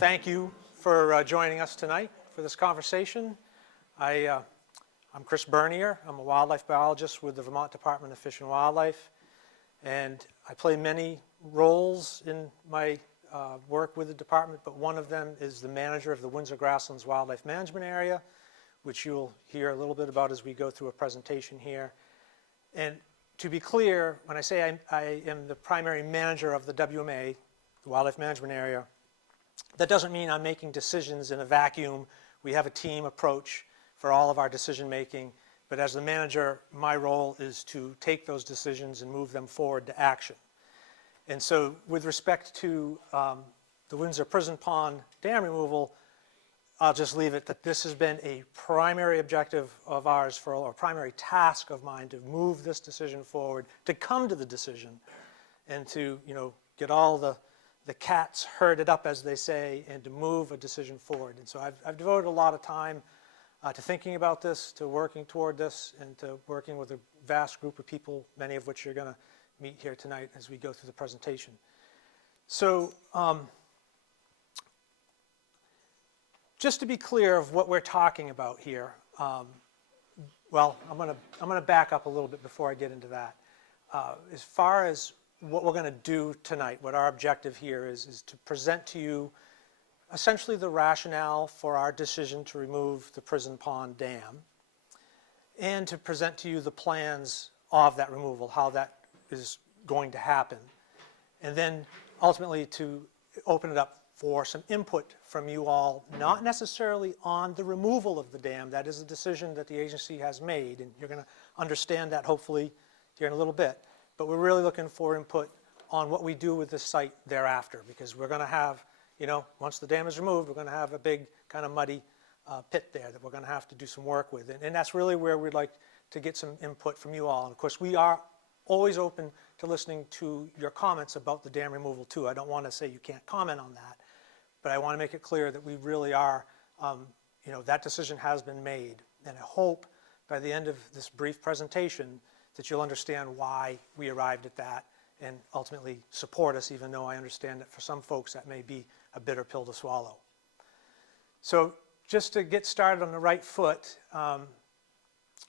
thank you for joining us tonight for this conversation. I'm Chris Bernier. I'm a wildlife biologist with the Vermont Department of Fish and Wildlife, and I play many roles in my work with the department, but one of them is the manager of the Windsor Grasslands Wildlife Management Area, which you'll hear a little bit about as we go through a presentation here. And to be clear, when I say I am the primary manager of the WMA, the Wildlife Management Area, that doesn't mean I'm making decisions in a vacuum. We have a team approach for all of our decision making, but as the manager, my role is to take those decisions and move them forward to action. And so with respect to the Windsor Prison Pond dam removal, I'll just leave it that this has been a primary objective of ours, or a primary task of mine, to move this decision forward, to come to the decision, and to get all the cats herded up, as they say, and to move a decision forward. And so I've devoted a lot of time to thinking about this, to working toward this, and to working with a vast group of people, many of which you're going to meet here tonight as we go through the presentation. So just to be clear of what we're talking about here, well, I'm going to back up a little bit before I get into that. As far as what we're going to do tonight, what our objective here is to present to you essentially the rationale for our decision to remove the Prison Pond Dam, and to present to you the plans of that removal, how that is going to happen, and then ultimately to open it up for some input from you all, not necessarily on the removal of the dam. That is a decision that the agency has made, and you're going to understand that hopefully here in a little bit. But we're really looking for input on what we do with this site thereafter, because we're going to have, once the dam is removed, we're going to have a big kind of muddy pit there that we're going to have to do some work with. And that's really where we'd like to get some input from you all. And of course, we are always open to listening to your comments about the dam removal too. I don't want to say you can't comment on that, but I want to make it clear that we really are, that decision has been made. And I hope by the end of this brief presentation that you'll understand why we arrived at that and ultimately support us, even though I understand that for some folks that may be a bitter pill to swallow. So just to get started on the right foot,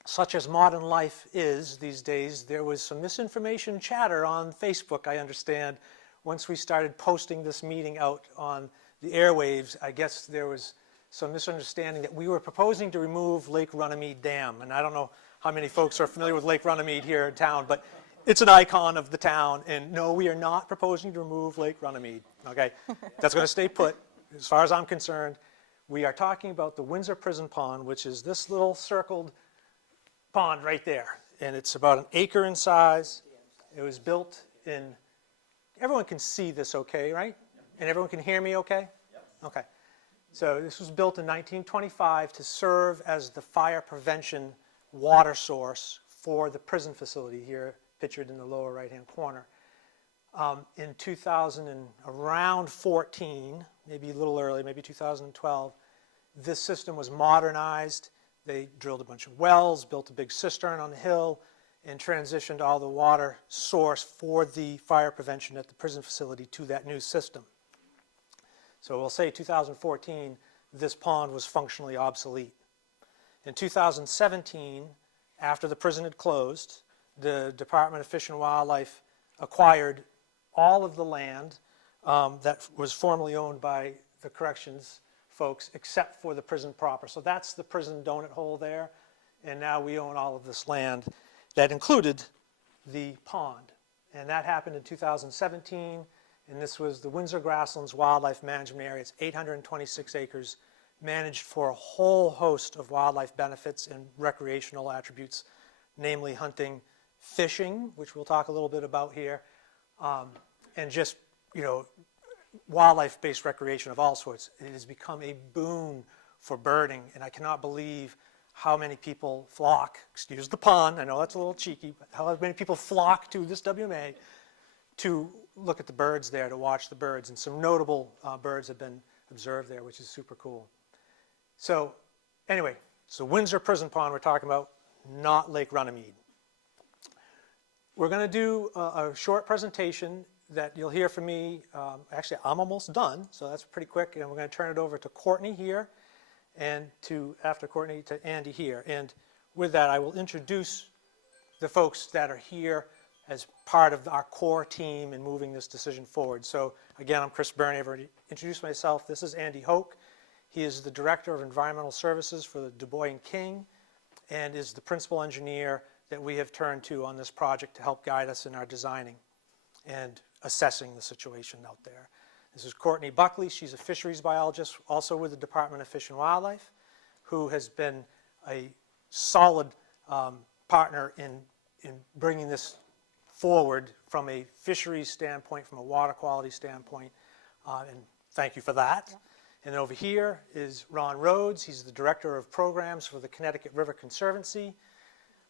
such as modern life is these days, there was some misinformation chatter on Facebook, I understand. Once we started posting this meeting out on the airwaves, I guess there was some misunderstanding that we were proposing to remove Lake Runnymede Dam. And I don't know how many folks are familiar with Lake Runnymede here in town, but it's an icon of the town. And no, we are not proposing to remove Lake Runnymede, okay? That's going to stay put, as far as I'm concerned. We are talking about the Windsor Prison Pond, which is this little circled pond right there. And it's about 1 acre in size. It was built in, everyone can see this okay, right? And everyone can hear me okay? Yep. Okay. So this was built in 1925 to serve as the fire prevention water source for the prison facility here, pictured in the lower right-hand corner. In 2000 and around 14, maybe a little early, maybe 2012, this system was modernized. They drilled a bunch of wells, built a big cistern on the hill, and transitioned all the water source for the fire prevention at the prison facility to that new system. So we'll say 2014, this pond was functionally obsolete. In 2017, after the prison had closed, the Department of Fish and Wildlife acquired all of the land that was formerly owned by the corrections folks, except for the prison proper. So that's the prison donut hole there, and now we own all of this land that included the pond. And that happened in 2017, and this was the Windsor Grasslands Wildlife Management Area. It's 826 acres, managed for a whole host of wildlife benefits and recreational attributes, namely hunting, fishing, which we'll talk a little bit about here, and just, wildlife-based recreation of all sorts. It has become a boon for birding, and I cannot believe how many people flock, excuse the pun, I know that's a little cheeky, but how many people flock to this WMA to look at the birds there, to watch the birds, and some notable birds have been observed there, which is super cool. So anyway, so Windsor Prison Pond we're talking about, not Lake Runnymede. We're going to do a short presentation that you'll hear from me. Actually, I'm almost done, so that's pretty quick. And we're going to turn it over to Courtney here, and after Courtney, to Andy here. And with that, I will introduce the folks that are here as part of our core team in moving this decision forward. So again, I'm Chris Burney. I've already introduced myself. This is Andy Hoke. He is the Director of Environmental Services for the Du Bois & King and is the principal engineer that we have turned to on this project to help guide us in our designing and assessing the situation out there. This is Courtney Buckley. She's a fisheries biologist, also with the Department of Fish and Wildlife, who has been a solid partner in bringing this forward from a fisheries standpoint, from a water quality standpoint, and thank you for that. Yeah. And then over here is Ron Rhodes. He's the Director of Programs for the Connecticut River Conservancy.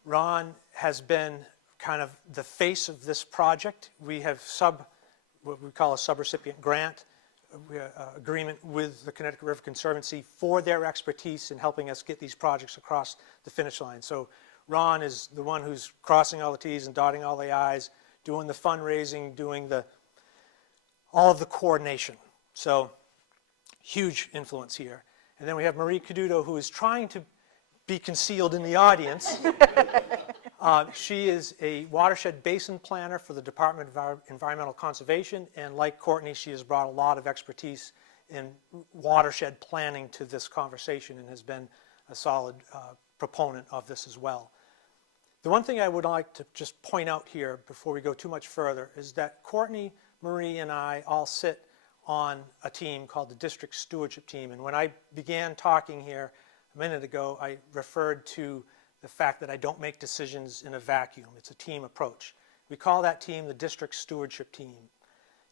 Ron has been kind of the face of this project. We have what we call a subrecipient grant agreement with the Connecticut River Conservancy for their expertise in helping us get these projects across the finish line. So Ron is the one who's crossing all the T's and dotting all the I's, doing the fundraising, doing all of the coordination. So huge influence here. And then we have Marie Caduto, who is trying to be concealed in the audience. She is a watershed basin planner for the Department of Environmental Conservation, and like Courtney, she has brought a lot of expertise in watershed planning to this conversation and has been a solid proponent of this as well. The one thing I would like to just point out here before we go too much further is that Courtney, Marie, and I all sit on a team called the District Stewardship Team. And when I began talking here a minute ago, I referred to the fact that I don't make decisions in a vacuum. It's a team approach. We call that team the District Stewardship Team.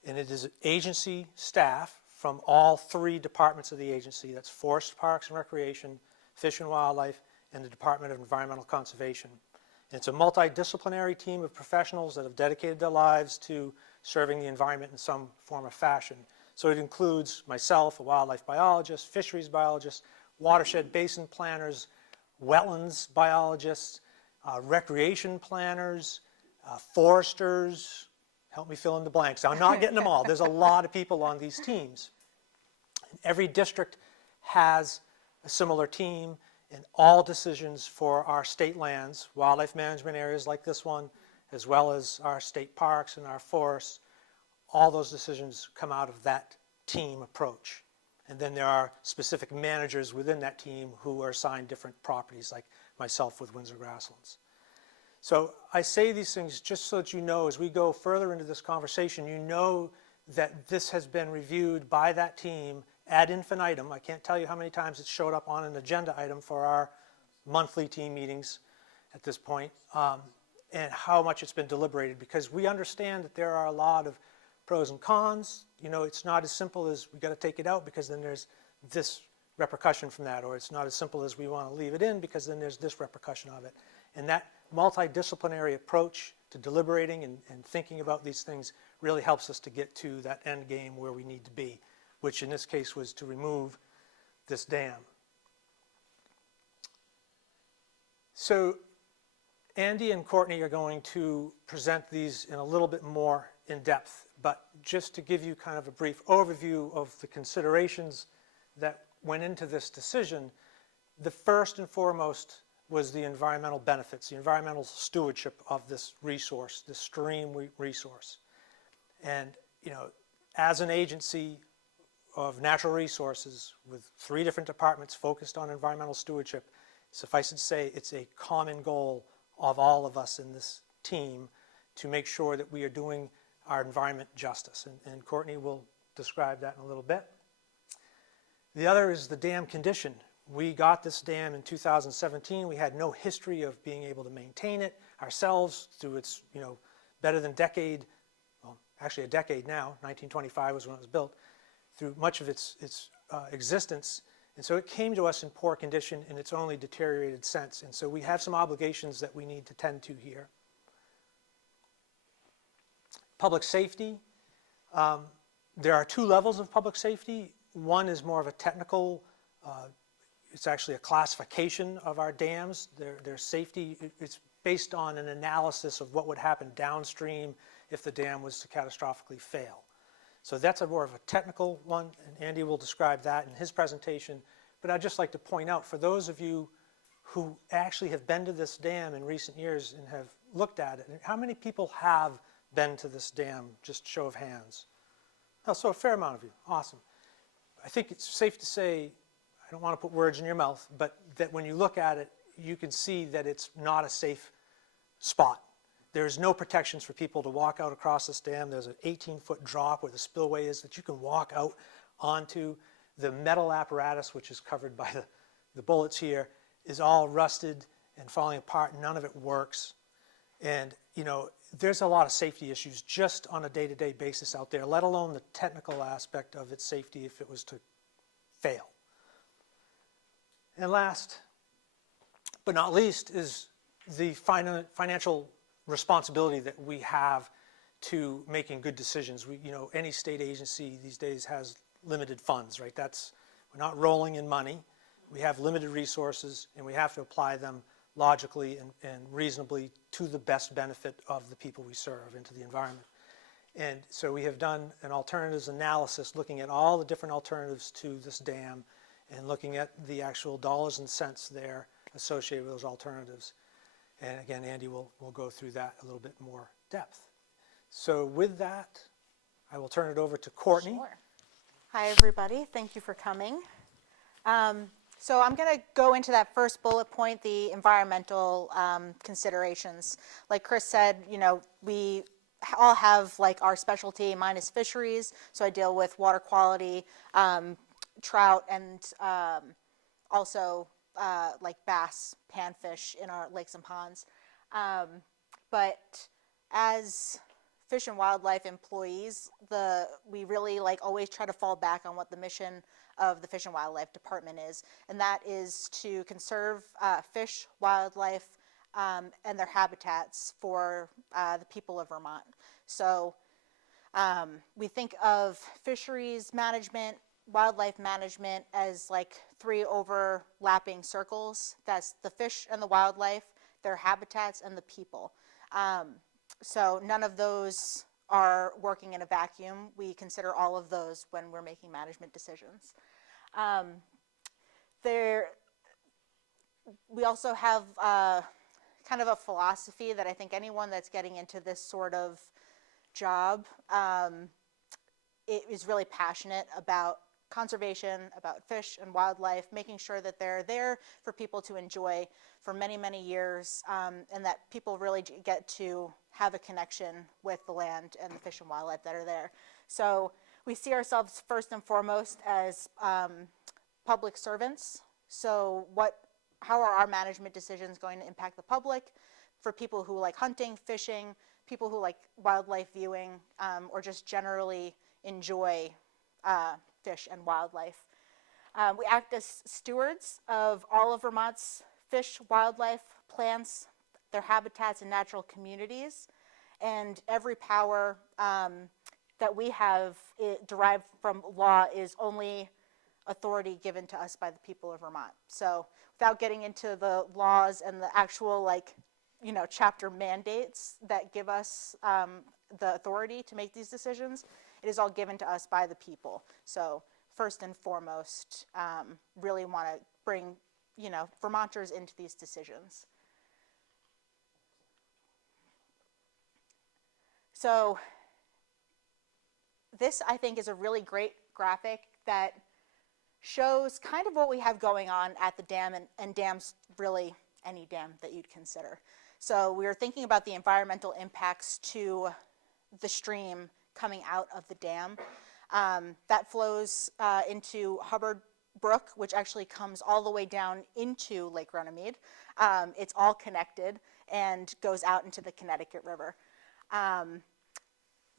And it is agency staff from all three departments of the agency. That's Forest, Parks and Recreation, Fish and Wildlife, and the Department of Environmental Conservation. And it's a multidisciplinary team of professionals that have dedicated their lives to serving the environment in some form or fashion. So it includes myself, a wildlife biologist, fisheries biologist, watershed basin planners, wetlands biologists, recreation planners, foresters. Help me fill in the blanks. I'm not getting them all. There's a lot of people on these teams. Every district has a similar team, and all decisions for our state lands, wildlife management areas like this one, as well as our state parks and our forests, all those decisions come out of that team approach. And then there are specific managers within that team who are assigned different properties, like myself with Windsor Grasslands. So I say these things just so that you know, as we go further into this conversation, you know that this has been reviewed by that team ad infinitum. I can't tell you how many times it's showed up on an agenda item for our monthly team meetings at this point, and how much it's been deliberated, because we understand that there are a lot of pros and cons. You know, it's not as simple as we got to take it out because then there's this repercussion from that, or it's not as simple as we want to leave it in because then there's this repercussion of it. And that multidisciplinary approach to deliberating and thinking about these things really helps us to get to that end game where we need to be, which in this case was to remove this dam. So Andy and Courtney are going to present these in a little bit more in depth, but just to give you kind of a brief overview of the considerations that went into this decision, the first and foremost was the environmental benefits, the environmental stewardship of this resource, this stream resource. And, you know, as an agency of natural resources with 3 different departments focused on environmental stewardship, suffice it to say, it's a common goal of all of us in this team to make sure that we are doing our environment justice. And Courtney will describe that in a little bit. The other is the dam condition. We got this dam in 2017. We had no history of being able to maintain it ourselves through its, you know, better than decade, well, actually a decade now, 1925 was when it was built, through much of its existence. And so it came to us in poor condition, and it's only deteriorated since. And so we have some obligations that we need to tend to here. Public safety. There are 2 levels of public safety. One is more of a technical, it's actually a classification of our dams. Their safety, it's based on an analysis of what would happen downstream if the dam was to catastrophically fail. So that's more of a technical one, and Andy will describe that in his presentation. But I'd just like to point out, for those of you who actually have been to this dam in recent years and have looked at it, how many people have been to this dam? Just show of hands. Oh, so a fair amount of you. Awesome. I think it's safe to say, I don't want to put words in your mouth, but that when you look at it, you can see that it's not a safe spot. There's no protections for people to walk out across this dam. There's an 18-foot drop where the spillway is that you can walk out onto. The metal apparatus, which is covered by the bullets here, is all rusted and falling apart. None of it works. And, you know, there's a lot of safety issues just on a day-to-day basis out there, let alone the technical aspect of its safety if it was to fail. And last but not least is the financial responsibility that we have to making good decisions. You know, any state agency these days has limited funds, right? We're not rolling in money. We have limited resources, and we have to apply them logically and reasonably to the best benefit of the people we serve and to the environment. And so we have done an alternatives analysis looking at all the different alternatives to this dam and looking at the actual dollars and cents there associated with those alternatives. And again, Andy will go through that a little bit more depth. So with that, I will turn it over to Courtney. Sure. Hi, everybody. Thank you for coming. So I'm going to go into that first bullet point, the environmental considerations. Like Chris said, you know, we all have like our specialty. Mine is fisheries, so I deal with water quality, trout, and also like bass, panfish in our lakes and ponds. But as Fish and Wildlife employees, we really like always try to fall back on what the mission of the Fish and Wildlife Department is, and that is to conserve fish, wildlife, and their habitats for the people of Vermont. So we think of fisheries management, wildlife management as like three overlapping circles. That's the fish and the wildlife, their habitats, and the people. So none of those are working in a vacuum. We consider all of those when we're making management decisions. We also have kind of a philosophy that I think anyone that's getting into this sort of job is really passionate about conservation, about fish and wildlife, making sure that they're there for people to enjoy for many, many years, and that people really get to have a connection with the land and the fish and wildlife that are there. So we see ourselves first and foremost as public servants. So how are our management decisions going to impact the public? For people who like hunting, fishing, people who like wildlife viewing, or just generally enjoy fish and wildlife. We act as stewards of all of Vermont's fish, wildlife, plants, their habitats and natural communities, and every power that we have derived from law is only authority given to us by the people of Vermont. So without getting into the laws and the actual chapter mandates that give us the authority to make these decisions, it is all given to us by the people. So first and foremost, really want to bring Vermonters into these decisions. So this, I think, is a really great graphic that shows kind of what we have going on at the dam, and dams, really any dam that you'd consider. So we were thinking about the environmental impacts to the stream coming out of the dam. That flows into Hubbard Brook, which actually comes all the way down into Lake Runnymede. It's all connected and goes out into the Connecticut River.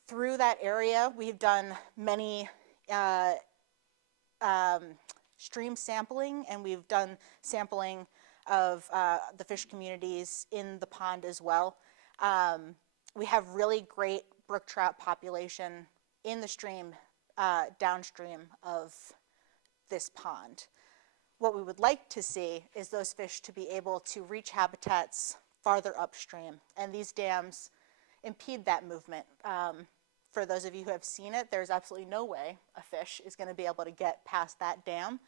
Through that area, we've done many stream sampling, and we've done sampling of the fish communities in the pond as well. We have really great brook trout population in the stream downstream of this pond. What we would like to see is those fish to be able to reach habitats farther upstream, and these dams impede that movement. For those of you who have seen it, there's absolutely no way a fish is going to be able to get past that dam.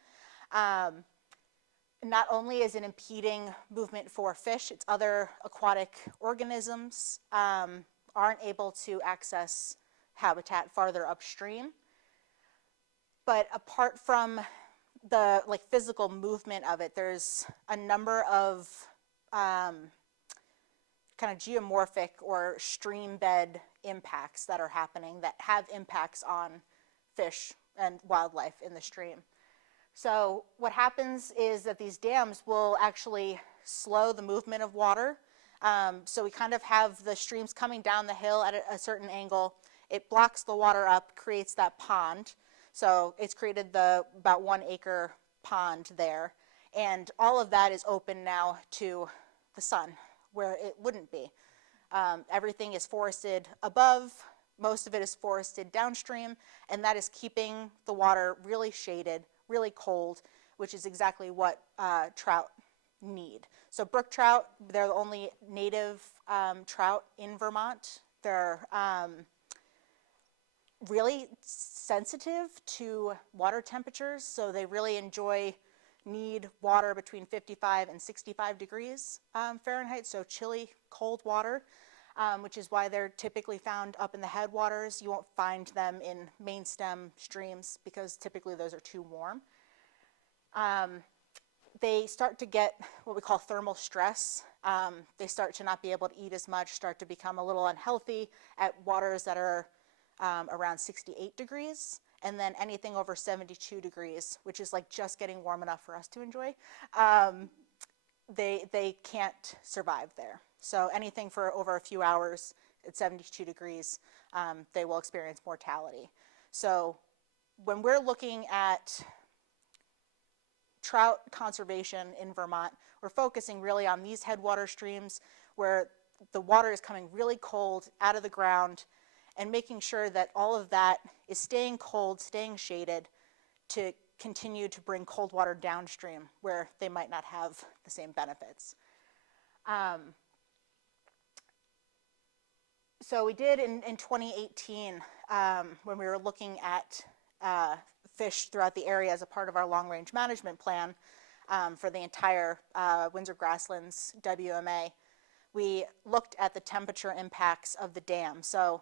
Not only is it impeding movement for fish, it's other aquatic organisms aren't able to access habitat farther upstream. But apart from the physical movement of it, there's a number of kind of geomorphic or stream bed impacts that are happening that have impacts on fish and wildlife in the stream. So what happens is that these dams will actually slow the movement of water. So we kind of have the streams coming down the hill at a certain angle. It blocks the water up, creates that pond. So it's created the about 1 acre pond there. And all of that is open now to the sun, where it wouldn't be. Everything is forested above. Most of it is forested downstream, and that is keeping the water really shaded, really cold, which is exactly what trout need. So brook trout, they're the only native trout in Vermont. They're really sensitive to water temperatures, so they really need water between 55 and 65 degrees Fahrenheit, so chilly, cold water, which is why they're typically found up in the headwaters. You won't find them in main stem streams because typically those are too warm. They start to get what we call thermal stress. They start to not be able to eat as much, start to become a little unhealthy at waters that are around 68 degrees, and then anything over 72 degrees, which is like just getting warm enough for us to enjoy, they can't survive there. So anything for over a few hours at 72 degrees, they will experience mortality. So when we're looking at trout conservation in Vermont, we're focusing really on these headwater streams where the water is coming really cold out of the ground, and making sure that all of that is staying cold, staying shaded, to continue to bring cold water downstream where they might not have the same benefits. So we did in 2018, when we were looking at fish throughout the area as a part of our long-range management plan for the entire Windsor Grasslands WMA, we looked at the temperature impacts of the dam. So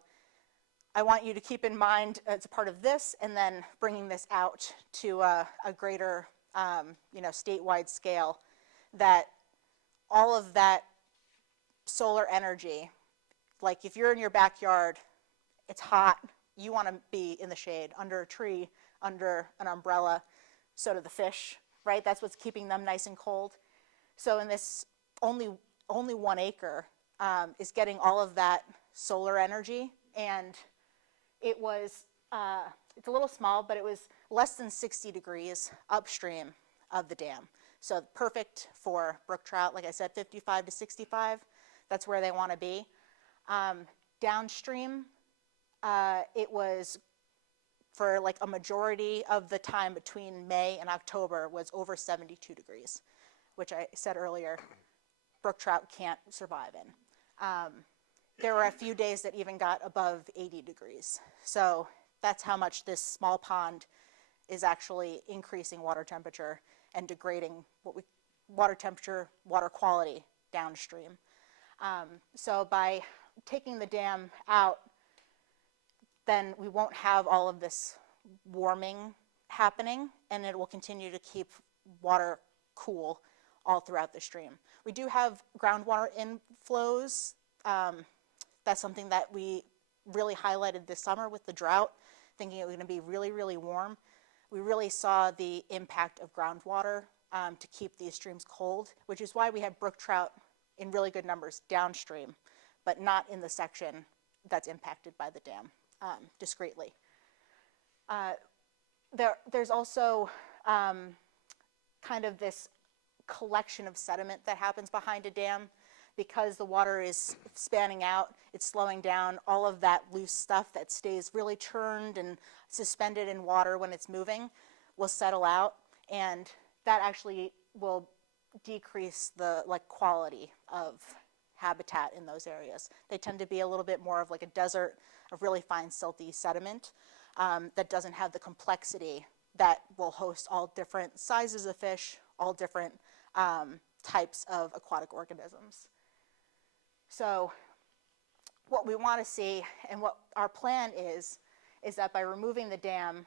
I want you to keep in mind as a part of this, and then bringing this out to a greater, statewide scale, that all of that solar energy, like if you're in your backyard, it's hot, you want to be in the shade, under a tree, under an umbrella, so do the fish, right? That's what's keeping them nice and cold. So in this only 1 acre is getting all of that solar energy, and it was, it's a little small, but it was less than 60 degrees upstream of the dam. So perfect for brook trout, like I said, 55 to 65, that's where they want to be. Downstream, it was, for like a majority of the time between May and October, was over 72 degrees, which I said earlier, brook trout can't survive in. There were a few days that even got above 80 degrees. So that's how much this small pond is actually increasing water temperature and degrading water temperature, water quality downstream. So by taking the dam out, then we won't have all of this warming happening, and it will continue to keep water cool all throughout the stream. We do have groundwater inflows. That's something that we really highlighted this summer with the drought, thinking it was going to be really, really warm. We really saw the impact of groundwater to keep these streams cold, which is why we have brook trout in really good numbers downstream, but not in the section that's impacted by the dam discreetly. There's also kind of this collection of sediment that happens behind a dam. Because the water is spanning out, it's slowing down, all of that loose stuff that stays really churned and suspended in water when it's moving will settle out, and that actually will decrease the quality of habitat in those areas. They tend to be a little bit more of like a desert of really fine silty sediment that doesn't have the complexity that will host all different sizes of fish, all different types of aquatic organisms. So what we want to see and what our plan is that by removing the dam,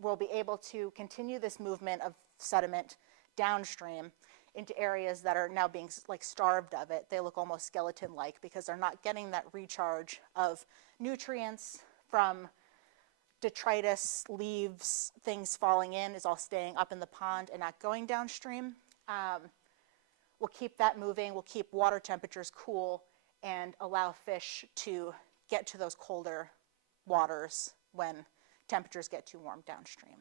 we'll be able to continue this movement of sediment downstream into areas that are now being like starved of it. They look almost skeleton-like because they're not getting that recharge of nutrients from detritus, leaves, things falling in is all staying up in the pond and not going downstream. We'll keep that moving, we'll keep water temperatures cool and allow fish to get to those colder waters when temperatures get too warm downstream.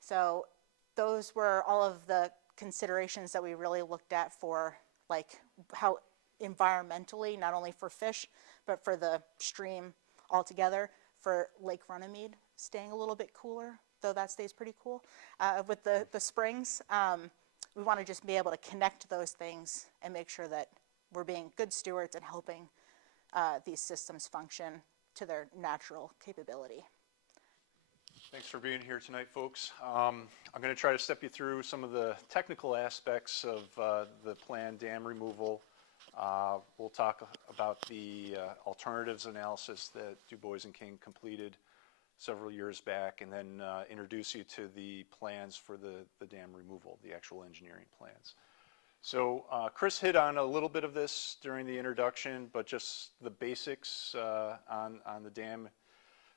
So those were all of the considerations that we really looked at for like how environmentally, not only for fish, but for the stream altogether, for Lake Runnymede staying a little bit cooler, though that stays pretty cool. With the springs, we want to just be able to connect those things and make sure that we're being good stewards and helping these systems function to their natural capability. Thanks for being here tonight, folks. I'm going to try to step you through some of the technical aspects of the planned dam removal. We'll talk about the alternatives analysis that Du Bois and King completed several years back, and then introduce you to the plans for the dam removal, the actual engineering plans. So Chris hit on a little bit of this during the introduction, but just the basics on the dam.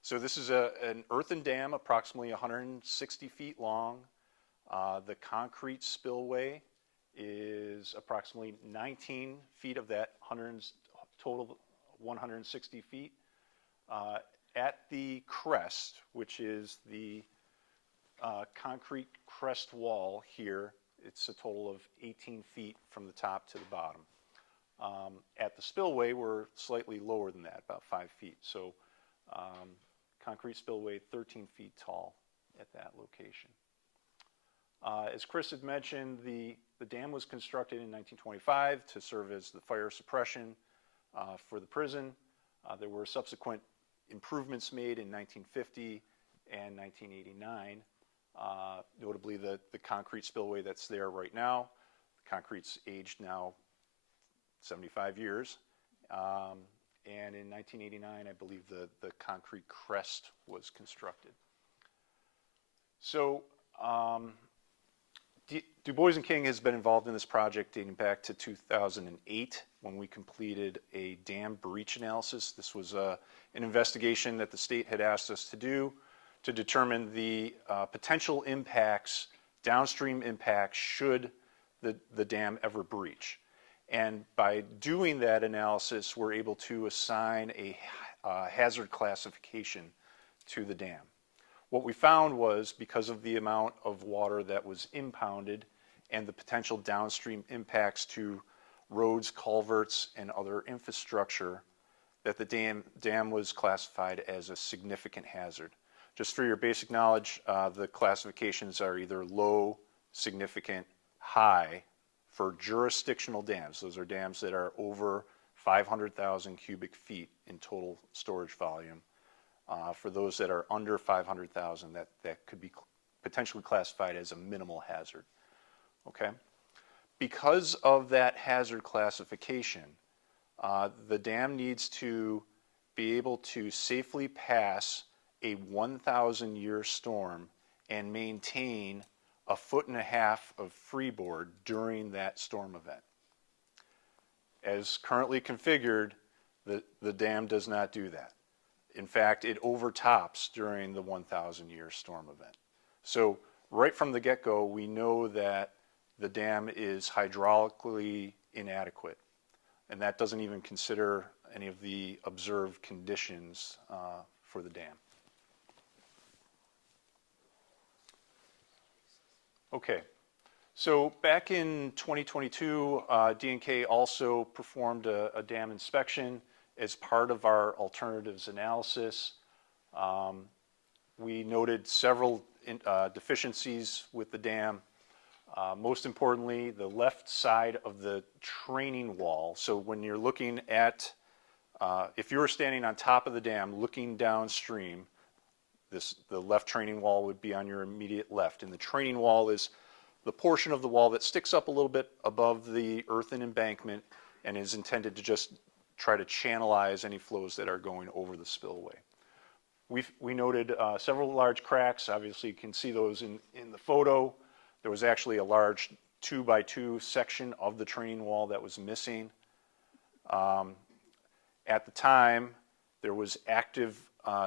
So this is an earthen dam, approximately 160 feet long. The concrete spillway is approximately 19 feet of that total 160 feet. At the crest, which is the concrete crest wall here, it's a total of 18 feet from the top to the bottom. At the spillway, we're slightly lower than that, about 5 feet. So concrete spillway, 13 feet tall at that location. As Chris had mentioned, the dam was constructed in 1925 to serve as the fire suppression for the prison. There were subsequent improvements made in 1950 and 1989. Notably the concrete spillway that's there right now. The concrete's aged now 75 years. And in 1989, I believe the concrete crest was constructed. So Du Bois and King has been involved in this project dating back to 2008 when we completed a dam breach analysis. This was an investigation that the state had asked us to do to determine the potential impacts, downstream impacts, should the dam ever breach. And by doing that analysis, we're able to assign a hazard classification to the dam. What we found was, because of the amount of water that was impounded and the potential downstream impacts to roads, culverts, and other infrastructure, that the dam was classified as a significant hazard. Just for your basic knowledge, the classifications are either low, significant, high for jurisdictional dams. Those are dams that are over 500,000 cubic feet in total storage volume. For those that are under 500,000, that could be potentially classified as a minimal hazard. Okay? Because of that hazard classification, the dam needs to be able to safely pass a 1,000-year storm and maintain 1.5 feet of freeboard during that storm event. As currently configured, the dam does not do that. In fact, it overtops during the 1,000-year storm event. So right from the get-go, we know that the dam is hydraulically inadequate, and that doesn't even consider any of the observed conditions for the dam. Okay, so back in 2022, D&K also performed a dam inspection as part of our alternatives analysis. We noted several deficiencies with the dam. Most importantly, the left side of the training wall. So when you're looking at, if you were standing on top of the dam looking downstream, the left training wall would be on your immediate left. And the training wall is the portion of the wall that sticks up a little bit above the earthen embankment and is intended to just try to channelize any flows that are going over the spillway. We noted several large cracks. Obviously, you can see those in the photo. There was actually a large 2x2 section of the training wall that was missing. At the time, there was active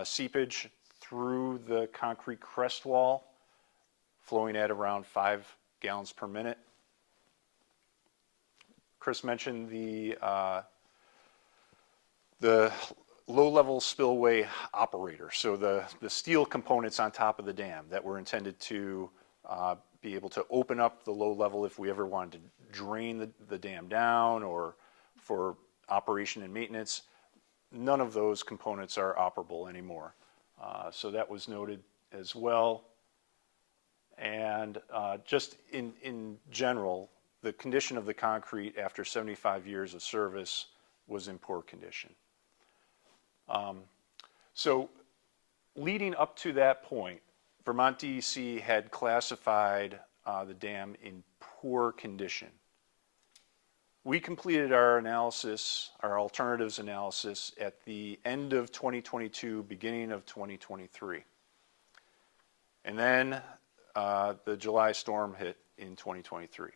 seepage through the concrete crest wall, flowing at around 5 gallons per minute. Chris mentioned the low-level spillway operator, so the steel components on top of the dam that were intended to be able to open up the low level if we ever wanted to drain the dam down or for operation and maintenance. None of those components are operable anymore. So that was noted as well. And just in general, the condition of the concrete after 75 years of service was in poor condition. So leading up to that point, Vermont DEC had classified the dam in poor condition. We completed our analysis, our alternatives analysis, at the end of 2022, beginning of 2023. And then the July storm hit in 2023.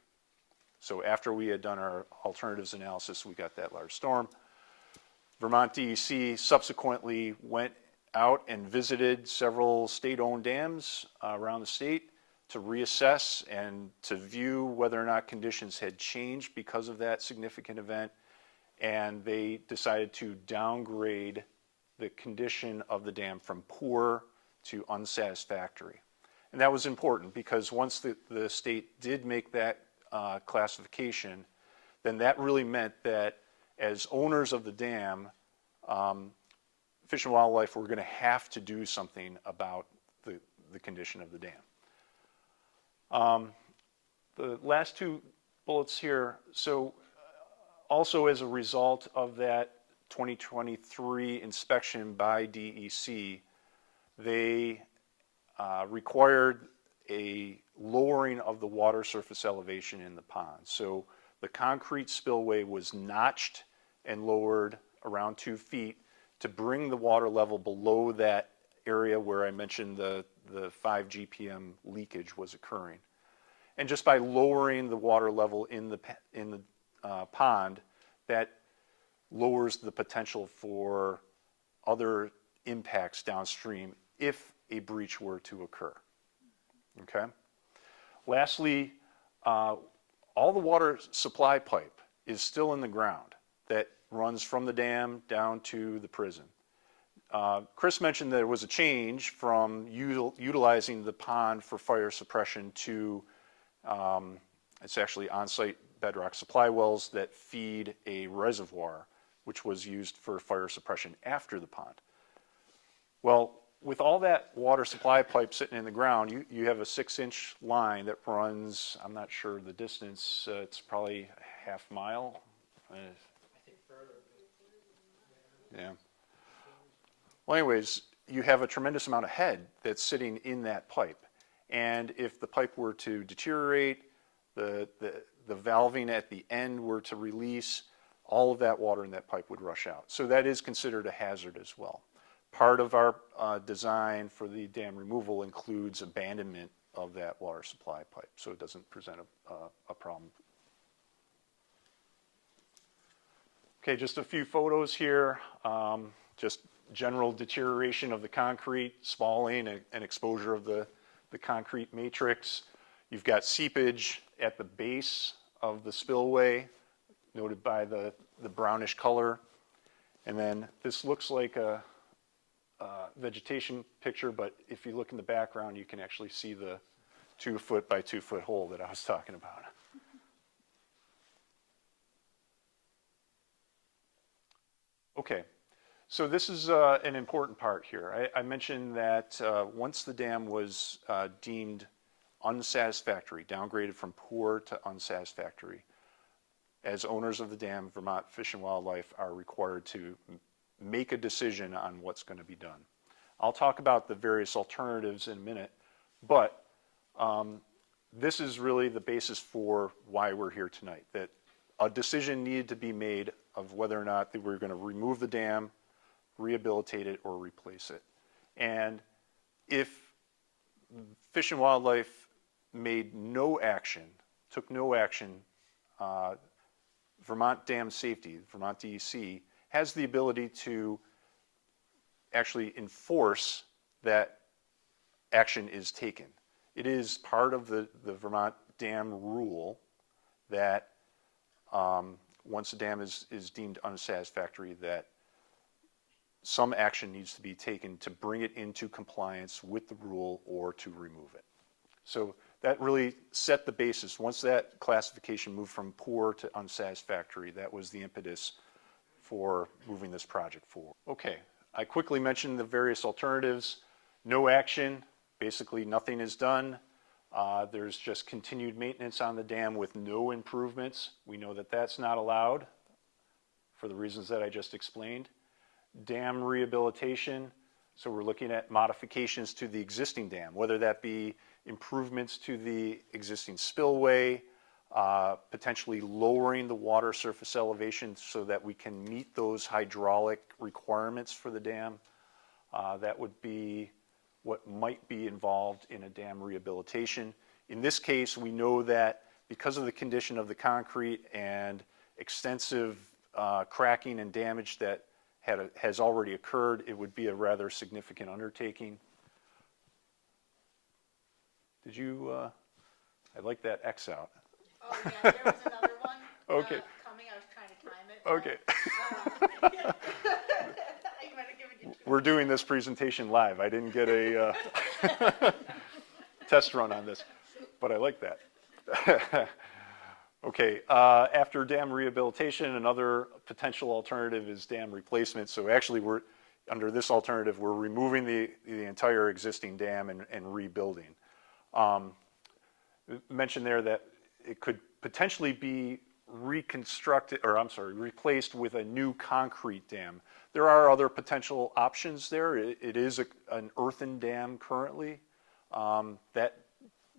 So after we had done our alternatives analysis, we got that large storm. Vermont DEC subsequently went out and visited several state-owned dams around the state to reassess and to view whether or not conditions had changed because of that significant event. And they decided to downgrade the condition of the dam from poor to unsatisfactory. And that was important because once the state did make that classification, then that really meant that as owners of the dam, Fish and Wildlife were going to have to do something about the condition of the dam. The last two bullets here, so also as a result of that 2023 inspection by DEC, they required a lowering of the water surface elevation in the pond. So the concrete spillway was notched and lowered around 2 feet to bring the water level below that area where I mentioned the 5 GPM leakage was occurring. And just by lowering the water level in the pond, that lowers the potential for other impacts downstream if a breach were to occur. Okay? Lastly, all the water supply pipe is still in the ground that runs from the dam down to the prison. Chris mentioned there was a change from utilizing the pond for fire suppression to it's actually on-site bedrock supply wells that feed a reservoir, which was used for fire suppression after the pond. Well, with all that water supply pipe sitting in the ground, you have a 6-inch line that runs, I'm not sure the distance, it's probably a half mile. Yeah. Well, anyways, you have a tremendous amount of head that's sitting in that pipe. And if the pipe were to deteriorate, the valving at the end were to release, all of that water in that pipe would rush out. So that is considered a hazard as well. Part of our design for the dam removal includes abandonment of that water supply pipe, so it doesn't present a problem. Okay, just a few photos here. Just general deterioration of the concrete, spalling and exposure of the concrete matrix. You've got seepage at the base of the spillway, noted by the brownish color. And then this looks like a vegetation picture, but if you look in the background, you can actually see the 2-foot by 2-foot hole that I was talking about. Okay, so this is an important part here. I mentioned that once the dam was deemed unsatisfactory, downgraded from poor to unsatisfactory, as owners of the dam, Vermont Fish and Wildlife are required to make a decision on what's going to be done. I'll talk about the various alternatives in a minute, but this is really the basis for why we're here tonight, that a decision needed to be made of whether or not that we're going to remove the dam, rehabilitate it, or replace it. And if Fish and Wildlife made no action, took no action, Vermont Dam Safety, Vermont DEC, has the ability to actually enforce that action is taken. It is part of the Vermont dam rule that once a dam is deemed unsatisfactory, that some action needs to be taken to bring it into compliance with the rule or to remove it. So that really set the basis. Once that classification moved from poor to unsatisfactory, that was the impetus for moving this project forward. Okay, I quickly mentioned the various alternatives. No action, basically nothing is done. There's just continued maintenance on the dam with no improvements. We know that that's not allowed for the reasons that I just explained. Dam rehabilitation, so we're looking at modifications to the existing dam, whether that be improvements to the existing spillway, potentially lowering the water surface elevation so that we can meet those hydraulic requirements for the dam. That would be what might be involved in a dam rehabilitation. In this case, we know that because of the condition of the concrete and extensive cracking and damage that has already occurred, it would be a rather significant undertaking. Did you, I like that X out. Oh, yeah, there was another one. Okay. Coming, I was trying to time it. Okay. I might have given you We're doing this presentation live. I didn't get a test run on this, but I like that. Okay, after dam rehabilitation, another potential alternative is dam replacement. So actually, under this alternative, we're removing the entire existing dam and rebuilding. Mentioned there that it could potentially be replaced with a new concrete dam. There are other potential options there. It is an earthen dam currently. That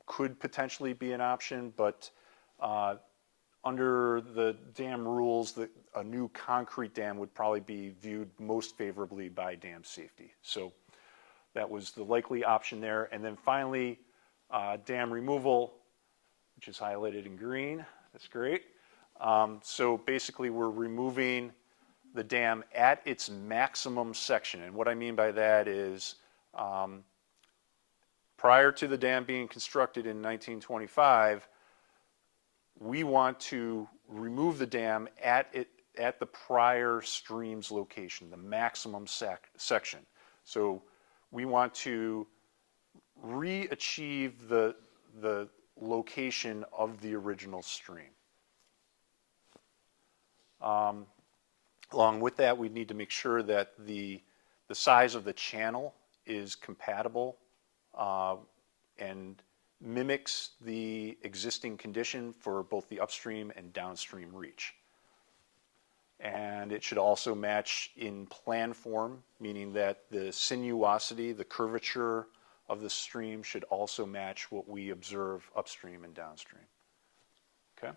could potentially be an option, but under the dam rules, a new concrete dam would probably be viewed most favorably by dam safety. So that was the likely option there. And then finally, dam removal, which is highlighted in green. That's great. So basically, we're removing the dam at its maximum section. And what I mean by that is prior to the dam being constructed in 1925, we want to remove the dam at the prior stream's location, the maximum section. So we want to re-achieve the location of the original stream. Along with that, we need to make sure that the size of the channel is compatible and mimics the existing condition for both the upstream and downstream reach. And it should also match in plan form, meaning that the sinuosity, the curvature of the stream should also match what we observe upstream and downstream. Okay?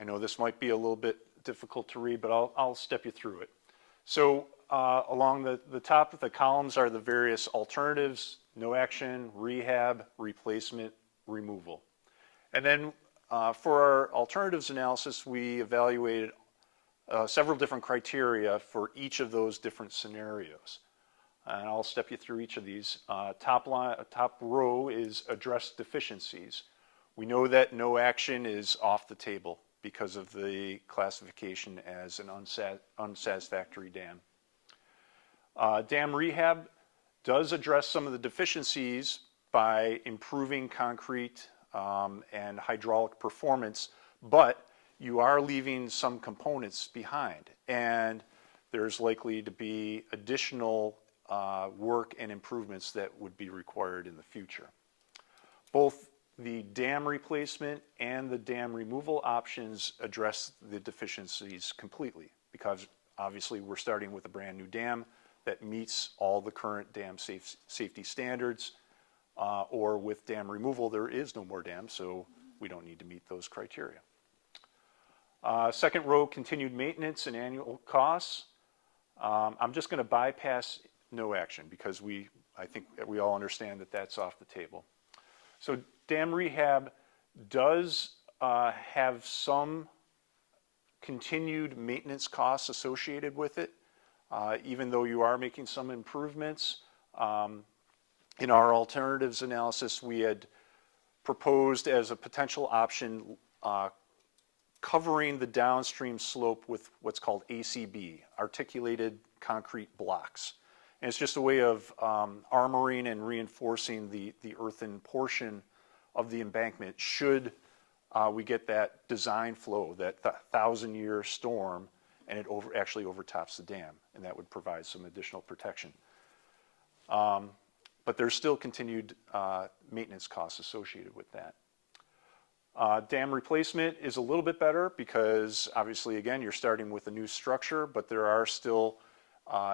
I know this might be a little bit difficult to read, but I'll step you through it. So along the top of the columns are the various alternatives: no action, rehab, replacement, removal. And then for our alternatives analysis, we evaluated several different criteria for each of those different scenarios. And I'll step you through each of these. Top row is address deficiencies. We know that no action is off the table because of the classification as an unsatisfactory dam. Dam rehab does address some of the deficiencies by improving concrete and hydraulic performance, but you are leaving some components behind, and there's likely to be additional work and improvements that would be required in the future. Both the dam replacement and the dam removal options address the deficiencies completely, because obviously we're starting with a brand new dam that meets all the current dam safety standards, or with dam removal there is no more dam, so we don't need to meet those criteria. Second row, continued maintenance and annual costs. I'm just going to bypass no action because I think that we all understand that that's off the table. So dam rehab does have some continued maintenance costs associated with it, even though you are making some improvements. In our alternatives analysis, we had proposed as a potential option covering the downstream slope with what's called ACB, articulated concrete blocks. And it's just a way of armoring and reinforcing the earthen portion of the embankment should we get that design flow, that 1,000-year storm, and it actually overtops the dam, and that would provide some additional protection. But there's still continued maintenance costs associated with that. Dam replacement is a little bit better because obviously, again, you're starting with a new structure, but there are still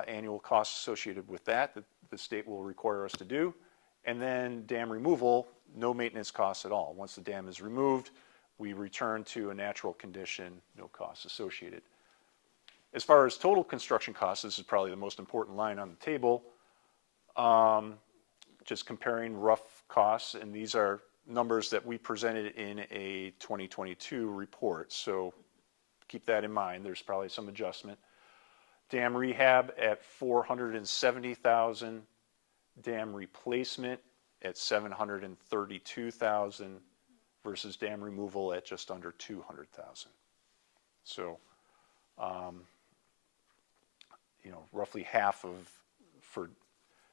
annual costs associated with that the state will require us to do. And then dam removal, no maintenance costs at all. Once the dam is removed, we return to a natural condition, no costs associated. As far as total construction costs, this is probably the most important line on the table. Just comparing rough costs, and these are numbers that we presented in a 2022 report, so keep that in mind. There's probably some adjustment. Dam rehab at $470,000, dam replacement at $732,000 versus dam removal at just under $200,000. So, roughly half of, for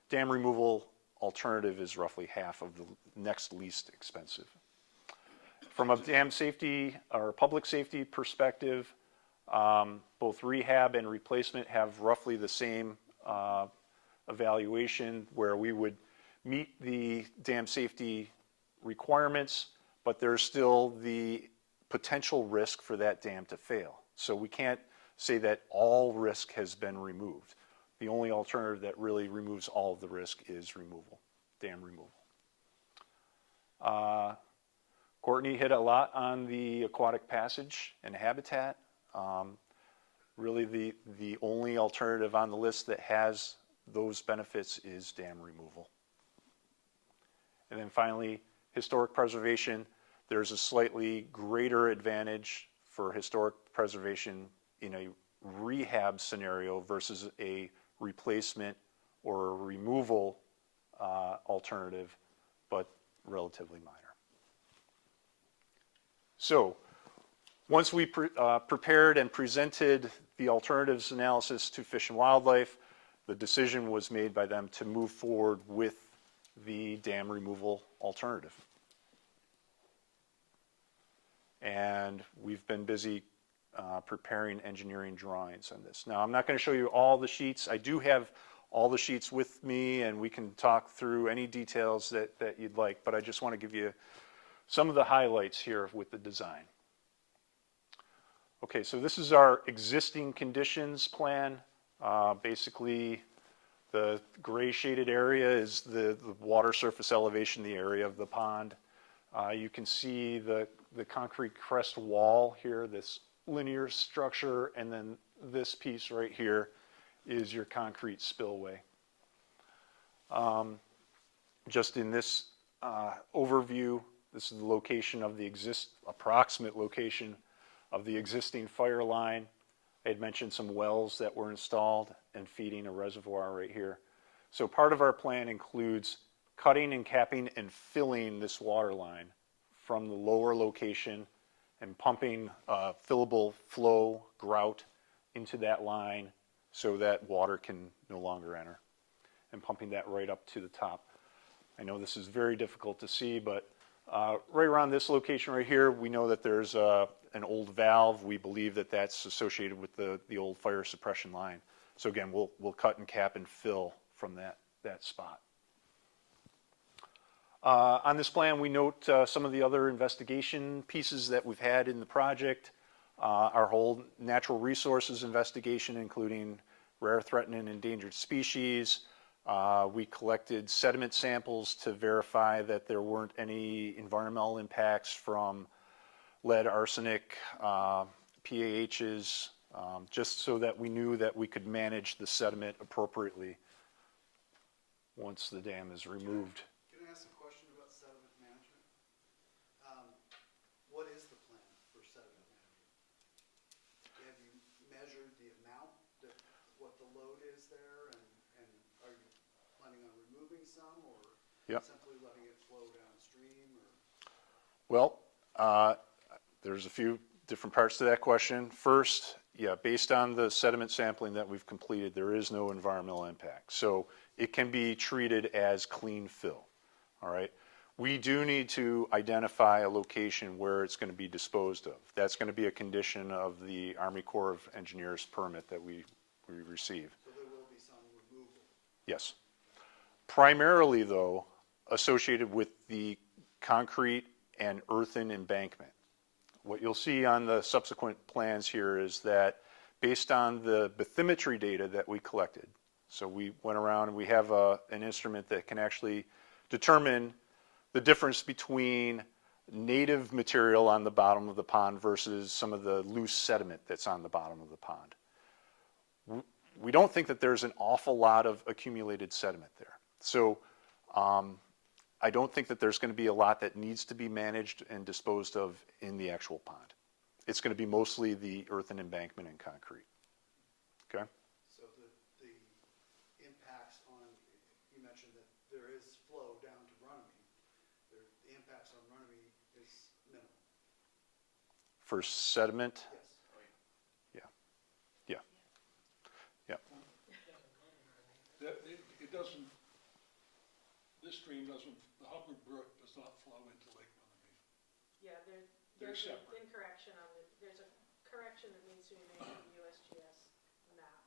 dam removal alternative is roughly half of the next least expensive. From a dam safety or public safety perspective, both rehab and replacement have roughly the same evaluation where we would meet the dam safety requirements, but there's still the potential risk for that dam to fail. So we can't say that all risk has been removed. The only alternative that really removes all of the risk is removal, dam removal. Courtney hit a lot on the aquatic passage and habitat. Really the only alternative on the list that has those benefits is dam removal. And then finally, historic preservation. There's a slightly greater advantage for historic preservation in a rehab scenario versus a replacement or a removal alternative, but relatively minor. So once we prepared and presented the alternatives analysis to Fish and Wildlife, the decision was made by them to move forward with the dam removal alternative. And we've been busy preparing engineering drawings on this. Now, I'm not going to show you all the sheets. I do have all the sheets with me, and we can talk through any details that you'd like, but I just want to give you some of the highlights here with the design. Okay, so this is our existing conditions plan. Basically, the gray shaded area is the water surface elevation, the area of the pond. You can see the concrete crest wall here, this linear structure, and then this piece right here is your concrete spillway. Just in this overview, this is the location of the approximate location of the existing fire line. I had mentioned some wells that were installed and feeding a reservoir right here. So part of our plan includes cutting and capping and filling this water line from the lower location and pumping fillable flow grout into that line so that water can no longer enter, and pumping that right up to the top. I know this is very difficult to see, but right around this location right here, we know that there's an old valve. We believe that that's associated with the old fire suppression line. So again, we'll cut and cap and fill from that spot. On this plan, we note some of the other investigation pieces that we've had in the project. Our whole natural resources investigation, including rare, threatened, and endangered species. We collected sediment samples to verify that there weren't any environmental impacts from lead, arsenic, PAHs, just so that we knew that we could manage the sediment appropriately once the dam is removed. Can I ask a question about sediment management? What is the plan for sediment management? Have you measured the amount, what the load is there, and are you planning on removing some, or Yep. simply letting it flow downstream? Or? Well, there's a few different parts to that question. First, yeah, based on the sediment sampling that we've completed, there is no environmental impact. So it can be treated as clean fill, all right? We do need to identify a location where it's going to be disposed of. That's going to be a condition of the Army Corps of Engineers permit that we receive. So there will be some removal? Yes. Primarily, though, associated with the concrete and earthen embankment. What you'll see on the subsequent plans here is that based on the bathymetry data that we collected, so we went around and we have an instrument that can actually determine the difference between native material on the bottom of the pond versus some of the loose sediment that's on the bottom of the pond. We don't think that there's an awful lot of accumulated sediment there. So I don't think that there's going to be a lot that needs to be managed and disposed of in the actual pond. It's going to be mostly the earthen embankment and concrete. Okay? So the impacts on, you mentioned that there is flow down to Runnymede. The impacts on Runnymede is minimal. For sediment, Yes. yeah. It doesn't, this stream doesn't, the Hubbard Brook does not flow into Lake Runnymede. Yeah, They're there's an separate. incorrection on the, there's a correction that needs to be made on the USGS map.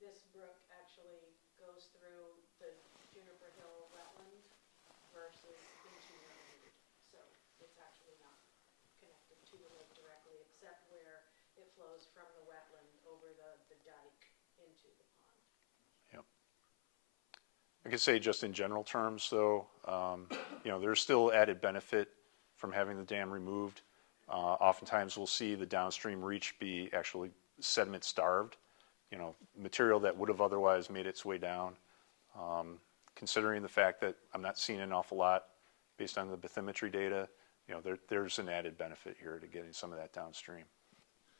This brook actually goes through the Juniper Hill wetland versus into Runnymede. So it's actually not connected to the lake directly, except where it flows from the wetland over the dike into the pond. Yep. I could say just in general terms, though, there's still added benefit from having the dam removed. Oftentimes we'll see the downstream reach be actually sediment starved, material that would have otherwise made its way down. Considering the fact that I'm not seeing an awful lot based on the bathymetry data, there's an added benefit here to getting some of that downstream.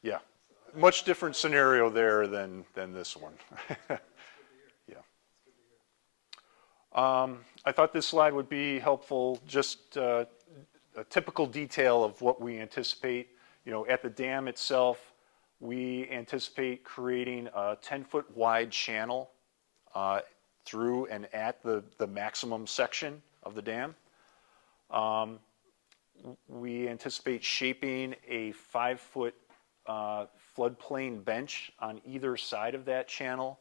Yeah, much different scenario there than this one. Yeah. I thought this slide would be helpful, just a typical detail of what we anticipate. At the dam itself, we anticipate creating a 10-foot wide channel through and at the maximum section of the dam. We anticipate shaping a 5-foot floodplain bench on either side of that channel,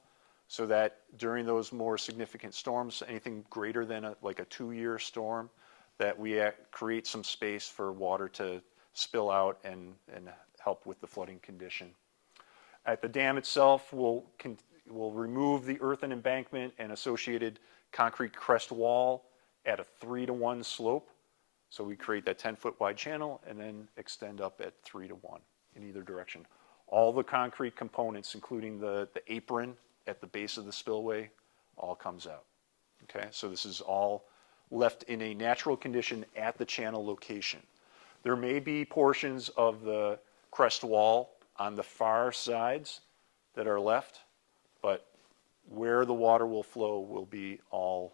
so that during those more significant storms, anything greater than like a 2-year storm, that we create some space for water to spill out and help with the flooding condition. At the dam itself, we'll remove the earthen embankment and associated concrete crest wall at a 3-to-1 slope. So we create that 10-foot wide channel and then extend up at 3-to-1 in either direction. All the concrete components, including the apron at the base of the spillway, all comes out. Okay, so this is all left in a natural condition at the channel location. There may be portions of the crest wall on the far sides that are left, but where the water will flow will be all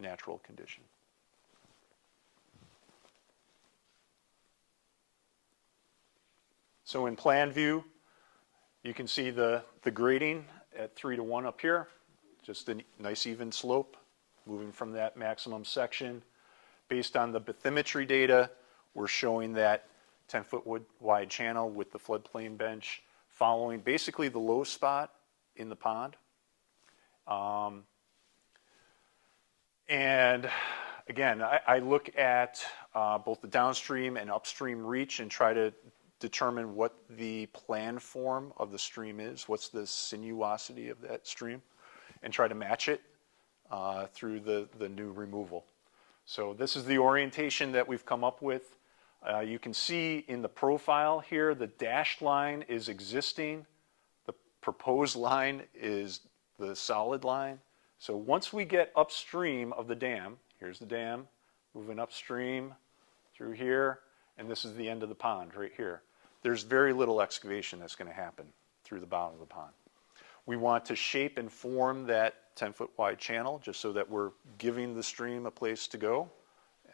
natural condition. So in plan view, you can see the grading at 3-to-1 up here, just a nice even slope moving from that maximum section. Based on the bathymetry data, we're showing that 10-foot wide channel with the floodplain bench following basically the low spot in the pond. And again, I look at both the downstream and upstream reach and try to determine what the plan form of the stream is, what's the sinuosity of that stream, and try to match it through the new removal. So this is the orientation that we've come up with. You can see in the profile here, the dashed line is existing. The proposed line is the solid line. So once we get upstream of the dam, here's the dam, moving upstream through here, and this is the end of the pond right here. There's very little excavation that's going to happen through the bottom of the pond. We want to shape and form that 10-foot wide channel just so that we're giving the stream a place to go.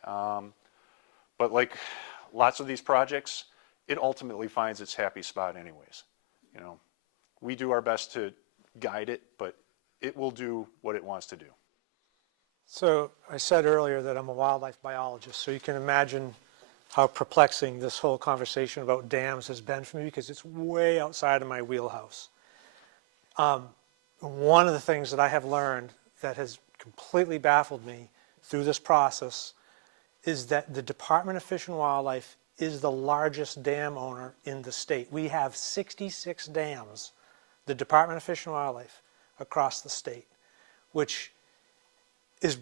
But like lots of these projects, it ultimately finds its happy spot anyways. You know, we do our best to guide it, but it will do what it wants to do. So I said earlier that I'm a wildlife biologist, so you can imagine how perplexing this whole conversation about dams has been for me because it's way outside of my wheelhouse. One of the things that I have learned that has completely baffled me through this process is that the Department of Fish and Wildlife is the largest dam owner in the state. We have 66 dams, the Department of Fish and Wildlife, across the state, which is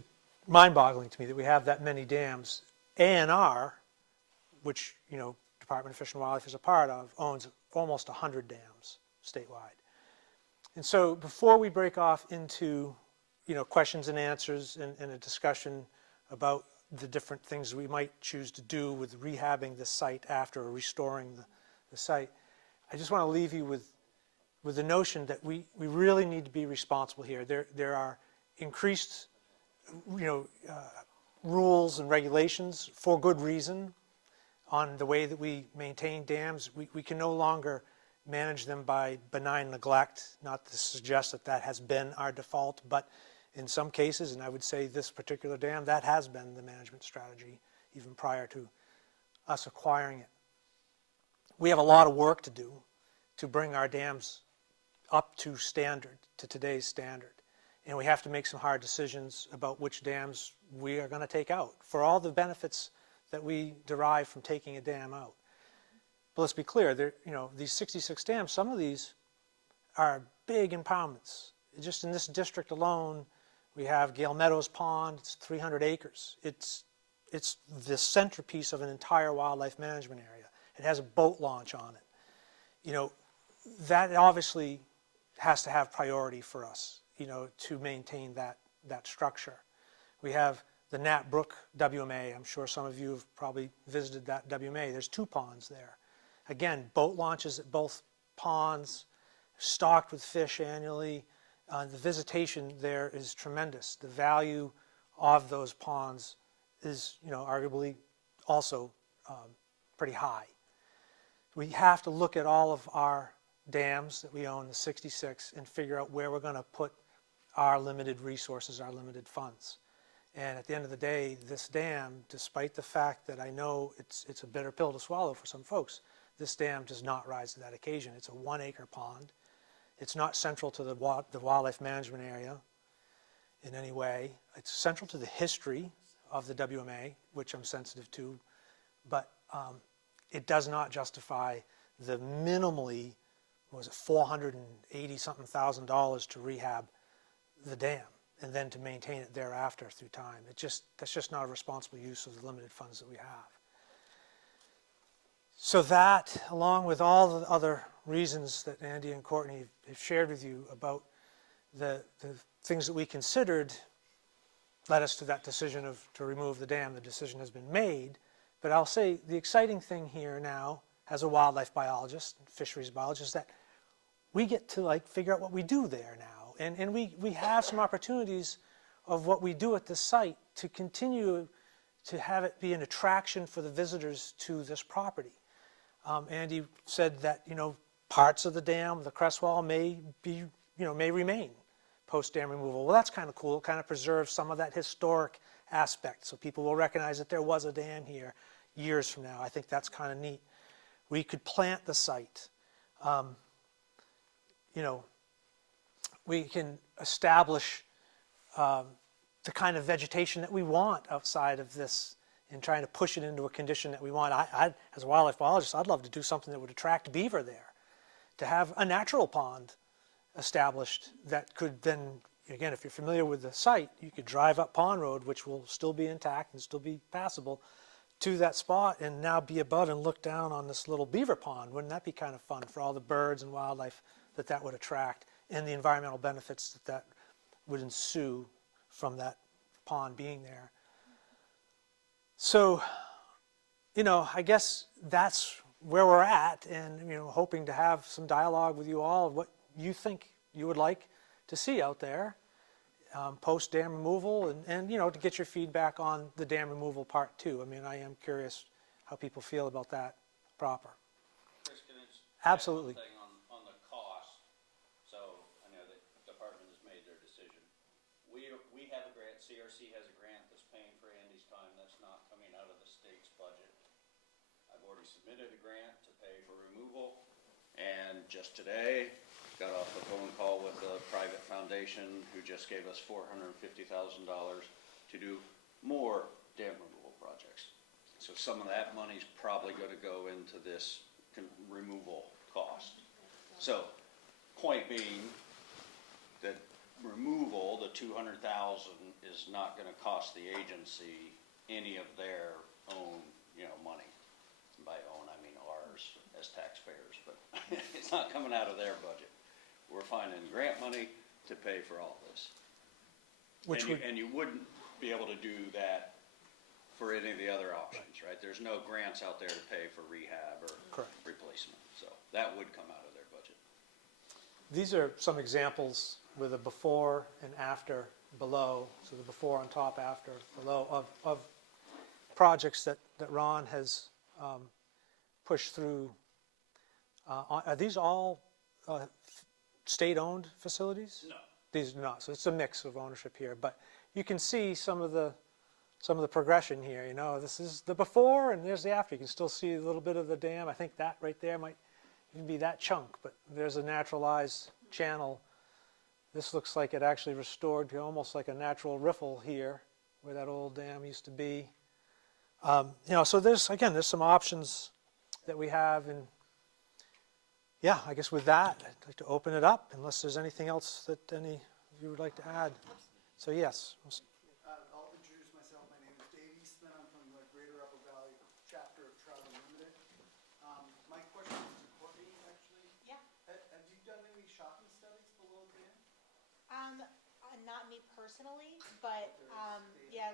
mind-boggling to me that we have that many dams. ANR, which, you know, Department of Fish and Wildlife is a part of, owns almost 100 dams statewide. And so before we break off into, you know, questions and answers and a discussion about the different things we might choose to do with rehabbing the site after restoring the site, I just want to leave you with the notion that we really need to be responsible here. There are increased, you know, rules and regulations for good reason on the way that we maintain dams. We can no longer manage them by benign neglect, not to suggest that that has been our default, but in some cases, and I would say this particular dam, that has been the management strategy even prior to us acquiring it. We have a lot of work to do to bring our dams up to standard, to today's standard. And we have to make some hard decisions about which dams we are going to take out for all the benefits that we derive from taking a dam out. But let's be clear, you know, these 66 dams, some of these are big impoundments. Just in this district alone, we have Gale Meadows Pond, it's 300 acres. It's the centerpiece of an entire wildlife management area. It has a boat launch on it. You know, that obviously has to have priority for us, you know, to maintain that structure. We have the Nat Brook WMA. I'm sure some of you have probably visited that WMA. There's 2 ponds there. Again, boat launches at both ponds, stocked with fish annually. The visitation there is tremendous. The value of those ponds is, you know, arguably also pretty high. We have to look at all of our dams that we own, the 66, and figure out where we're going to put our limited resources, our limited funds. And at the end of the day, this dam, despite the fact that I know it's a bitter pill to swallow for some folks, this dam does not rise to that occasion. It's a 1-acre pond. It's not central to the wildlife management area in any way. It's central to the history of the WMA, which I'm sensitive to, but it does not justify the minimally, what was it, $480-something thousand to rehab the dam and then to maintain it thereafter through time. That's just not a responsible use of the limited funds that we have. So that, along with all the other reasons that Andy and Courtney have shared with you about the things that we considered, led us to that decision to remove the dam. The decision has been made, but I'll say the exciting thing here now, as a wildlife biologist, fisheries biologist, is that we get to figure out what we do there now. And we have some opportunities of what we do at this site to continue to have it be an attraction for the visitors to this property. Andy said that, you know, parts of the dam, the crest wall may remain post-dam removal. Well, that's kind of cool. It kind of preserves some of that historic aspect, so people will recognize that there was a dam here years from now. I think that's kind of neat. We could plant the site. You know, we can establish the kind of vegetation that we want outside of this and trying to push it into a condition that we want. As a wildlife biologist, I'd love to do something that would attract beaver there, to have a natural pond established that could then, again, if you're familiar with the site, you could drive up Pond Road, which will still be intact and still be passable, to that spot and now be above and look down on this little beaver pond. Wouldn't that be kind of fun for all the birds and wildlife that would attract, and the environmental benefits that would ensue from that pond being there? So, I guess that's where we're at, and, hoping to have some dialogue with you all of what you think you would like to see out there post dam removal, and to get your feedback on the dam removal part too. I mean, I am curious how people feel about that proper. Chris, can I just add Absolutely. one thing on the cost? So I know the department has made their decision. We have a grant, CRC has a grant that's paying for Andy's time. That's not coming out of the state's budget. I've already submitted a grant to pay for removal, and just today got off a phone call with a private foundation who just gave us $450,000 to do more dam removal projects. So some of that money's probably going to go into this removal cost. So, point being that removal, the $200,000, is not going to cost the agency any of their own, money. By own, I mean ours as taxpayers, but it's not coming out of their budget. We're finding grant money to pay for all this. And you wouldn't be able to do that for any of the other options, right? There's no grants out there to pay for rehab or Correct. replacement, so that would come out of their budget. These are some examples with a before and after below, so the before on top, after below, of projects that Ron has pushed through. Are these all state-owned facilities? No. These are not. So it's a mix of ownership here, but you can see some of the progression here. This is the before and there's the after. You can still see a little bit of the dam. I think that right there might even be that chunk, but there's a naturalized channel. This looks like it actually restored to almost like a natural riffle here, where that old dam used to be. So there's some options that we have, and yeah, I guess with that, I'd like to open it up, unless there's anything else that any of you would like to add. So yes. I'll introduce myself. My name is Dave Eastman. I'm from the Greater Upper Valley chapter of Trout Unlimited. My question is to Courtney, actually. Yeah. Have you done any shopping studies below the dam? Not me personally, but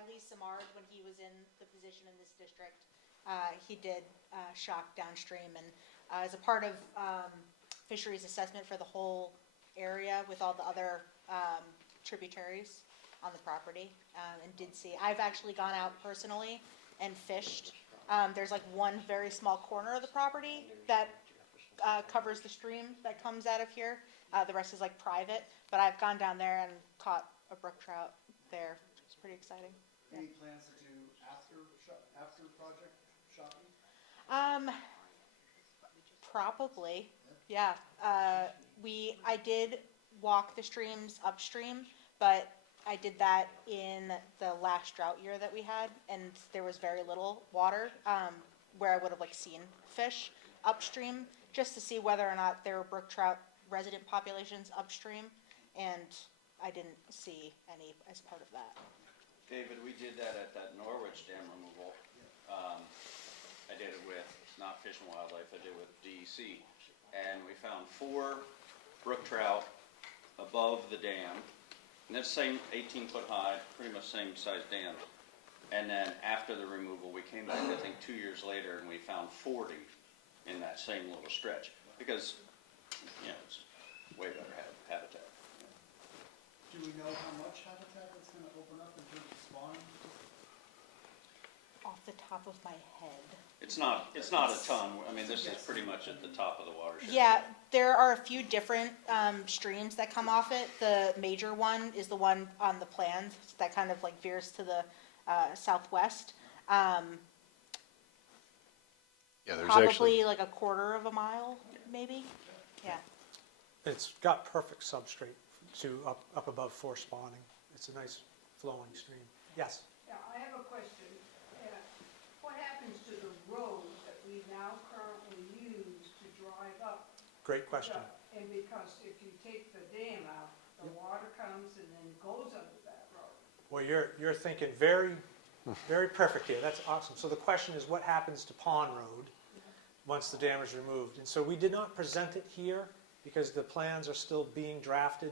Lee Samard, when he was in the position in this district, he did shock downstream, and as a part of fisheries assessment for the whole area with all the other tributaries on the property, and did see. I've actually gone out personally and fished. There's like one very small corner of the property that covers the stream that comes out of here. The rest is like private, but I've gone down there and caught a brook trout there. It's pretty exciting. Any plans to do after project shopping? Probably, yeah. I did walk the streams upstream, but I did that in the last drought year that we had, and there was very little water, where I would have seen fish upstream, just to see whether or not there were brook trout resident populations upstream, and I didn't see any as part of that. David, we did that at that Norwich dam removal. I did it with, not Fish and Wildlife, I did it with DEC. And we found 4 brook trout above the dam. And that's same 18-foot high, pretty much same size dam. And then after the removal, we came back, I think 2 years later, and we found 40 in that same little stretch. Because, it's way better habitat. Do we know how much habitat that's going to open up in terms of spawning? Off the top of my head. It's not a ton. I mean, this is pretty much at the top of the watershed. Yeah, there are a few different streams that come off it. The major one is the one on the plans that kind of veers to the southwest. Yeah, there's Probably like a quarter of a mile, maybe. Yeah. It's got perfect substrate to up above for spawning. It's a nice flowing stream. Yes? Yeah, I have a question. What happens to the road that we now currently use to drive up? Great question. And because if you take the dam out, the water comes and then goes under that road. Well, you're thinking very, very perfect here. That's awesome. So the question is, what happens to Pond Road once the dam is removed? And so we did not present it here because the plans are still being drafted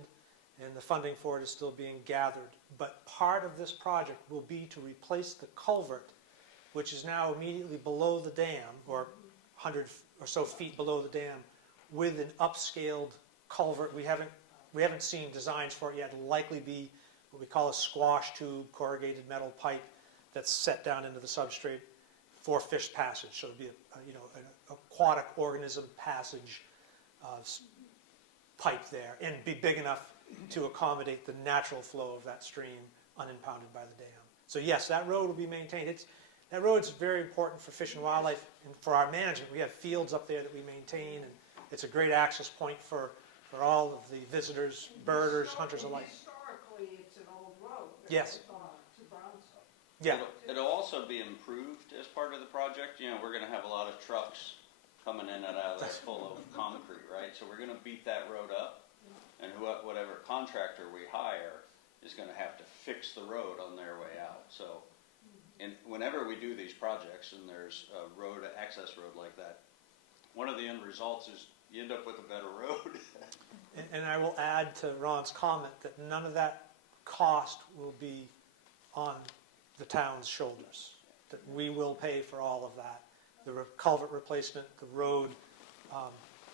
and the funding for it is still being gathered. But part of this project will be to replace the culvert, which is now immediately below the dam, or 100 or so feet below the dam, with an upscaled culvert. We haven't seen designs for it yet. It'll likely be what we call a squash tube, corrugated metal pipe that's set down into the substrate for fish passage. So it'll be an aquatic organism passage pipe there, and be big enough to accommodate the natural flow of that stream unimpounded by the dam. So yes, that road will be maintained. That road's very important for fish and wildlife and for our management. We have fields up there that we maintain, and it's a great access point for all of the visitors, birders, hunters alike. Historically, it's an old road. Yes. To Brownsville. Yeah, It'll also be improved as part of the project. You know, we're gonna have a lot of trucks coming in and out of that's full of concrete, right? So we're gonna beat that road up, and whatever contractor we hire is gonna have to fix the road on their way out. So, and whenever we do these projects and there's a road, access road like that, one of the end results is you end up with a better road. and I will add to Ron's comment that none of that cost will be on the town's shoulders. That we will pay for all of that. The culvert replacement, the road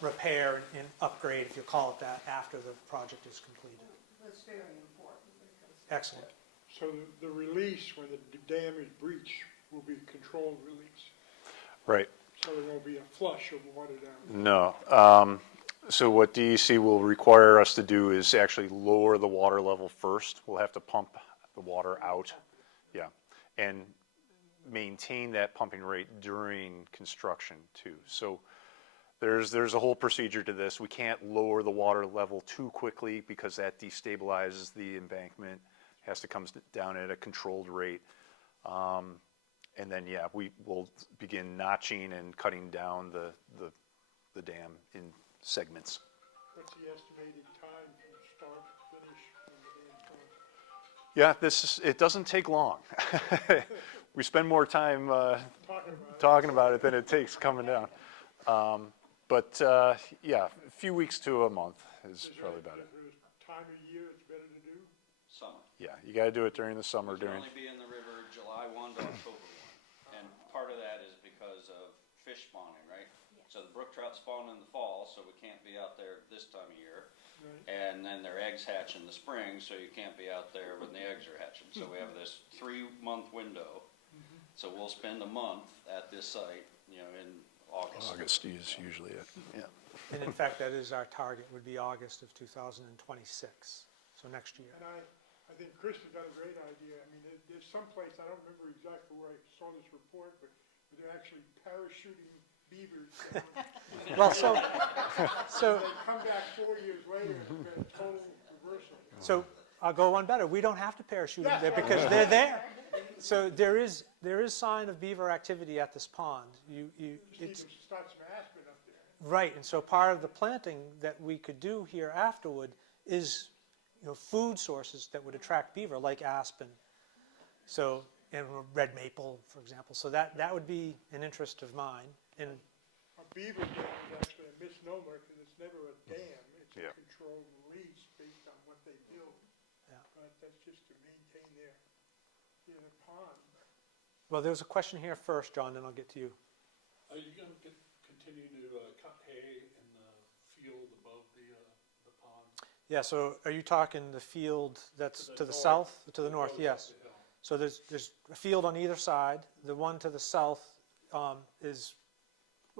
repair and upgrade, if you call it that, after the project is completed. That's very important because Excellent. So the release, when the dam is breached, will be controlled release. Right. So there won't be a flush of water down. No. So what DEC will require us to do is actually lower the water level first. We'll have to pump the water out. Yeah. And maintain that pumping rate during construction too. So there's a whole procedure to this. We can't lower the water level too quickly because that destabilizes the embankment. It has to come down at a controlled rate. And then, yeah, we will begin notching and cutting down the dam in segments. What's the estimated time from start to finish when the dam comes? Yeah, it doesn't take long. We spend more time Talking about it than it takes coming down. But yeah, a few weeks to a month is probably about it. Is there a time of year it's better to do? Summer. Yeah, you got to do it during the summer. We can only be in the river July 1 to October 1. And part of that is because of fish spawning, right? So the brook trout spawn in the fall, so we can't be out there this time of year. Right. And then their eggs hatch in the spring, so you can't be out there when the eggs are hatching. So we have this 3-month window. So we'll spend a month at this site, in August. August is usually it. Yeah. And in fact, that is our target, would be August of 2026, so next year. And I think Chris has got a great idea. I mean, there's some place, I don't remember exactly where I saw this report, but they're actually parachuting beavers down. Well, so They come back 4 years later and get a total reversal. So I'll go one better. We don't have to parachute them there because they're there. So there is sign of beaver activity at this pond. Just need to start some aspen up there. Right, and so part of the planting that we could do here afterward is, food sources that would attract beaver, like aspen. So, and red maple, for example. So that would be an interest of mine. And A beaver dam is actually a misnomer because it's never a dam. It's Yeah. a controlled release based on what they build. Yeah. But that's just to maintain their pond. well, there's a question here first, John, then I'll get to you. Are you gonna continue to cut hay in the field above the pond? Yeah, so are you talking the field that's to the north. south, to the north? Goes up Yes. the hill. So there's a field on either side. The one to the south is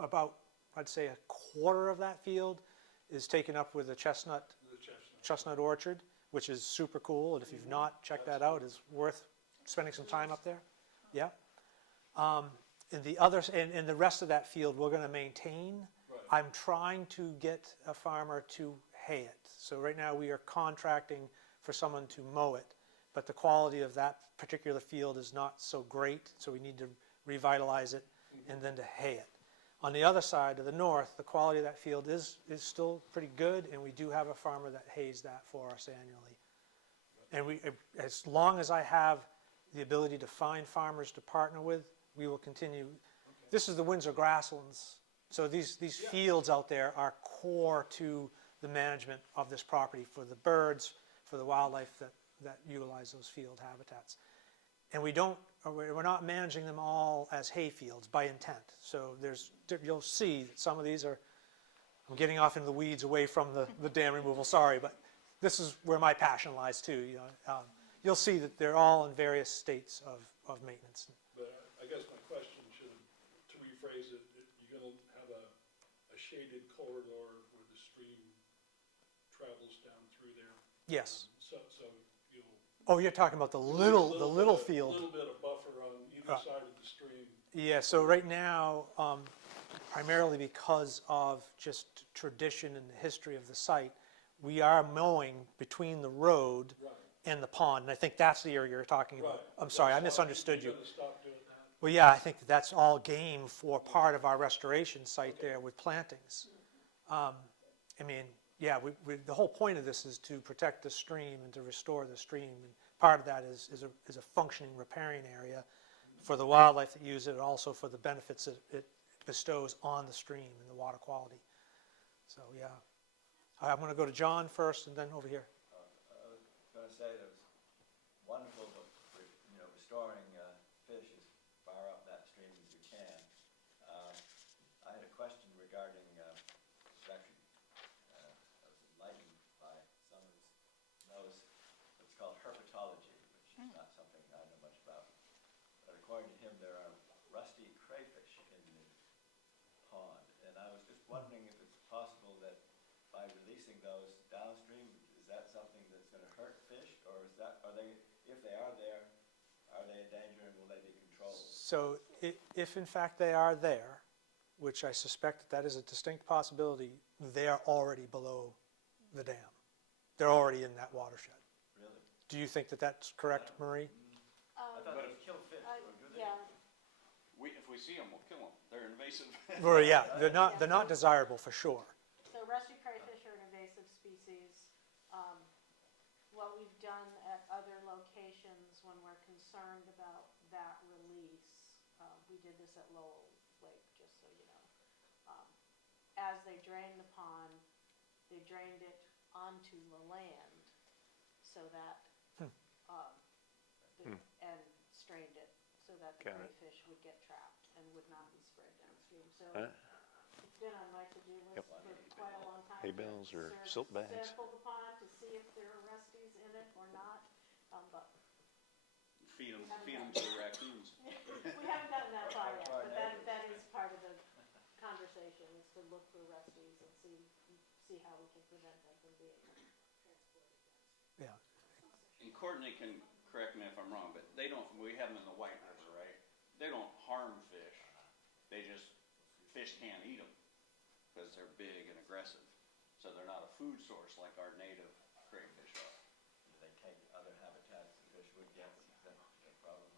about, I'd say, a quarter of that field is taken up with a chestnut The chestnut. orchard, which is super cool. And if you've not checked that out, it's worth spending some time up there. Yeah. And the rest of that field we're going to maintain. Right. I'm trying to get a farmer to hay it. So right now we are contracting for someone to mow it but the quality of that particular field is not so great, so we need to revitalize it and then to hay it. On the other side, to the north, the quality of that field is still pretty good, and we do have a farmer that hays that for us annually. And as long as I have the ability to find farmers to partner with, we will continue. This is the Windsor grasslands, so these fields out there are core to the management of this property for the birds, for the wildlife that utilize those field habitats. And we're not managing them all as hay fields by intent. So you'll see that some of these are, I'm getting off into the weeds away from the dam removal, sorry, but this is where my passion lies too. You'll see that they're all in various states of maintenance. But I guess my question should, to rephrase it, you're gonna have a shaded corridor where the stream travels down through there? Yes. So you'll. Oh, you're talking about the little field. A little bit of buffer on either side of the stream. Yeah, so right now, primarily because of just tradition and the history of the site, we are mowing between the road Right. and the pond, and I think that's the area you're talking about. Right. I'm sorry, I Stop- misunderstood you. You're gonna stop doing that? Well, yeah, I think that's all game for part of our restoration site there with plantings. I mean, yeah, the whole point of this is to protect the stream and to restore the stream. And part of that is a functioning riparian area for the wildlife that use it, and also for the benefits that it bestows on the stream and the water quality. So, yeah. I'm going to go to John first and then over here. I was going to say that it was wonderful, but restoring fish as far up that stream as you can. I had a question regarding, actually, I was enlightened by someone who knows what's called herpetology, which is not something I know much about. But according to him, there are rusty crayfish in the pond, and I was just wondering if it's possible that by releasing those downstream, is that something that's going to hurt fish, or are they, if they are there, are they a danger and will they be controlled? So if in fact they are there, which I suspect that is a distinct possibility, they are already below the dam. They're already in that watershed. Really? Do you think that that's correct, Marie? I thought they kill fish, or do they? Yeah, If we see them, we'll kill them. They're invasive. Well, yeah, they're not desirable for sure. so rusty crayfish are an invasive species. What we've done at other locations when we're concerned about that release, we did this at Lowell Lake, just so you know. As they drained the pond, they drained it onto the land so that, and strained it so that the Got it. crayfish would get trapped and would not be spread downstream. So it's been on my to-do list for quite a long time. Hay bales or to silt bags. Sample the pond to see if there are rusties in it or not, but Feed them to the raccoons. we haven't gotten that far yet, but that is part of the conversation, is to look for rusties and see how we can prevent them from being transported. Yeah. And Courtney can correct me if I'm wrong, but we have them in the White River, right? They don't harm fish. Fish can't eat them because they're big and aggressive. So they're not a food source like our native crayfish are. Do they take other habitats the fish would get? Is that a problem?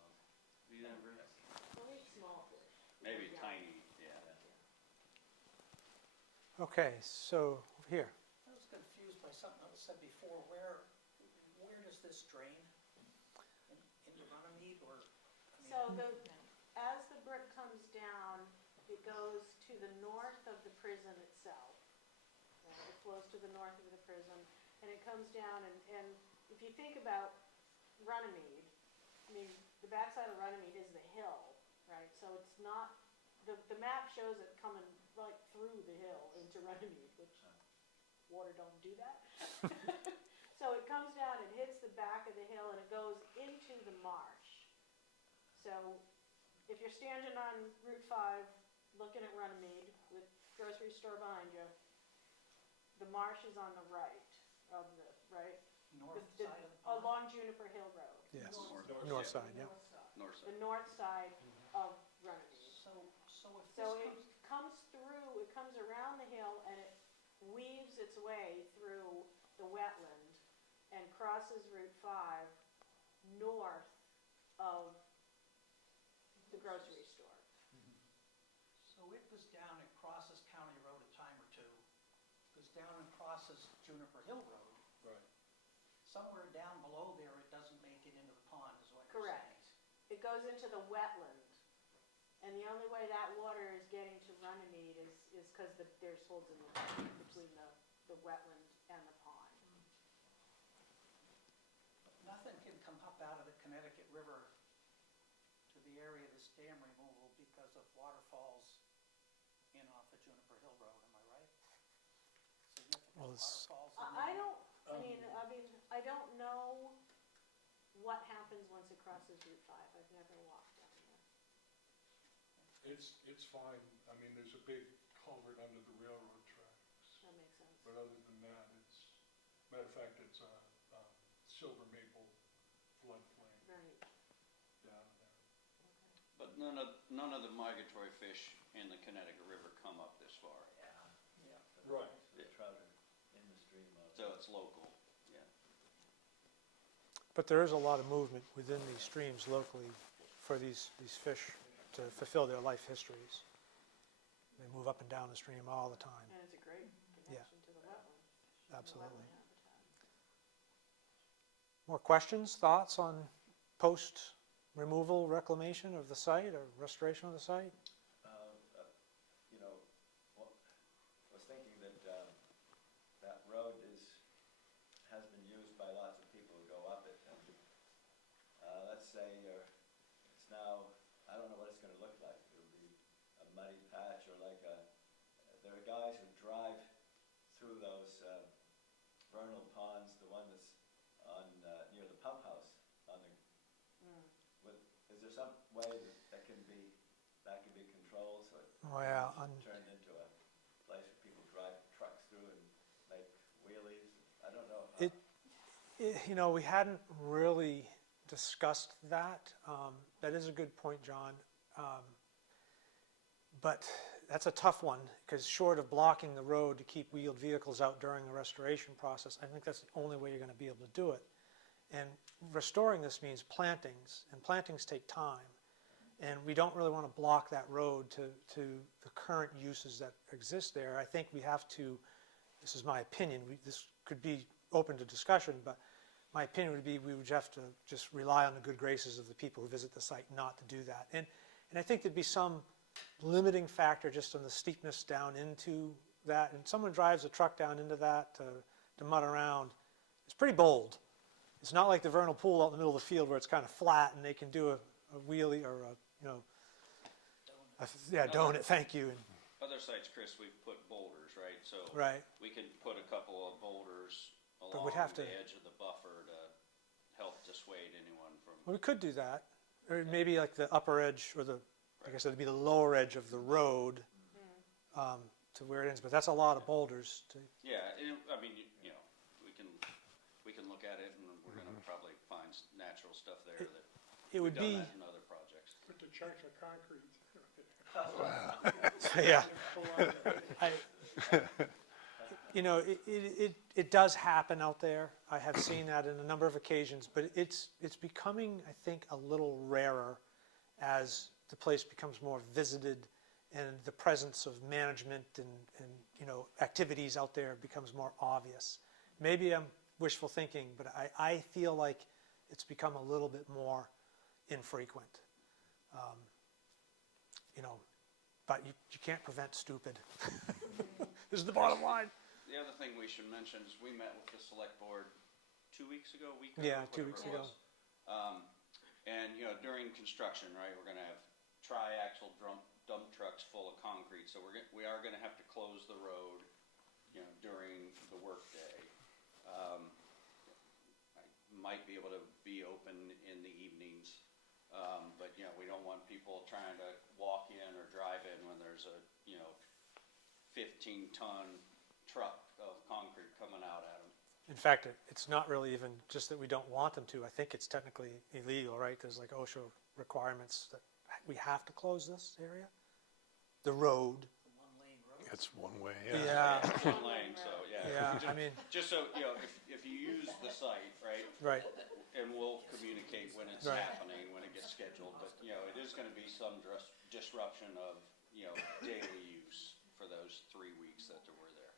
You never, Well, we eat small fish. maybe Yeah. tiny, yeah. Okay, so here. I was confused by something that was said before. Where does this drain? Into Runnymede, or? So as the brook comes down, it goes to the north of the prison itself. It flows to the north of the prison, and it comes down, and if you think about Runnymede, I mean, the backside of Runnymede is the hill, right? So it's not, the map shows it coming right through the hill into Runnymede, which water don't do that. So it comes down, it hits the back of the hill, and it goes into the marsh. So if you're standing on Route 5, looking at Runnymede with grocery store behind you, the marsh is on the right of the, right? North side of the pond? Along Juniper Hill Road. Yes. North North side, yeah. North The side. north side of Runnymede. So if this So it comes, comes through, it comes around the hill and it weaves its way through the wetland and crosses Route 5 north of the grocery store. So it goes down and crosses County Road a time or two, goes down and crosses Juniper Hill Road. Right. Somewhere down below there, it doesn't make it into the pond, is what you're Correct. saying. It goes into the wetland. And the only way that water is getting to Runnymede is because there's holes in the between the wetland and the pond. Nothing can come up out of the Connecticut River to the area of this dam removal because of waterfalls in off of Juniper Hill Road, am I right? Well, Significant it's- waterfalls. I don't know what happens once it crosses Route 5. I've never walked down there. It's fine. I mean, there's a big culvert under the railroad tracks. That makes sense. But other than that, matter of fact, it's a silver maple floodplain Right, down there. okay. But none of the migratory fish in the Connecticut River come up this far. Yeah. Right. The trout are in the stream. So it's local, yeah. But there is a lot of movement within these streams locally for these fish to fulfill their life histories. They move up and down the stream all the time. And it's a great connection to the wetland. the Absolutely. wetland habitat. More questions, thoughts on post-removal reclamation of the site or restoration of the site? You know, was thinking that that road has been used by lots of people who go up it. And let's say it's now, I don't know what it's going to look like. It'll be a muddy patch or like there are guys who drive through those vernal ponds, the one that's on near the pump house. Is there some way that can be controlled so it Well, isn't turned into a place where people drive trucks through and make wheelies? I don't know. We hadn't really discussed that. That is a good point, John. But that's a tough one, because short of blocking the road to keep wheeled vehicles out during the restoration process, I think that's the only way you're going to be able to do it. And restoring this means plantings, and plantings take time. And we don't really want to block that road to the current uses that exist there. I think we have to, this is my opinion, this could be open to discussion, but my opinion would be we would have to just rely on the good graces of the people who visit the site not to do that. And I think there'd be some limiting factor just on the steepness down into that. And someone drives a truck down into that to mud around, it's pretty bold. It's not like the vernal pool out in the middle of the field where it's kind of flat and they can do a wheelie or donut, thank you. And, Other sites, Chris, we've put boulders, right? So right. we can put a couple of boulders But along we'd have the to- edge of the buffer to help dissuade anyone from. Well, we could do that, or maybe like the upper edge, or I guess it'd be the lower edge of the road to where it ends. But that's a lot of boulders. Yeah, I mean, we can look at it, and we're going to probably find natural stuff there that It would we've done be, that in other projects. Put the chunks of concrete. yeah. It does happen out there. I have seen that in a number of occasions, but it's becoming, I think, a little rarer as the place becomes more visited and the presence of management and activities out there becomes more obvious. Maybe I'm wishful thinking, but I feel like it's become a little bit more infrequent. But you can't prevent stupid. This is the bottom line. The other thing we should mention is we met with the select board 2 weeks ago, week ago, Yeah, 2 whatever weeks it ago. was. And during construction, right, we're going to have tri-axle dump trucks full of concrete, so we are going to have to close the road, during the workday. I might be able to be open in the evenings, but we don't want people trying to walk in or drive in when there's a 15-ton truck of concrete coming out at them. In fact, it's not really even just that we don't want them to. I think it's technically illegal, right? There's like OSHA requirements that we have to close this area. The road. One-lane road. It's one way, Yeah. It's one lane, so Yeah, I mean, just so, if you use the site, right, right. And we'll communicate when it's Right. happening, when it gets scheduled, but, you know, it is gonna be some disruption of, you know, daily use for those 3 weeks that we're there.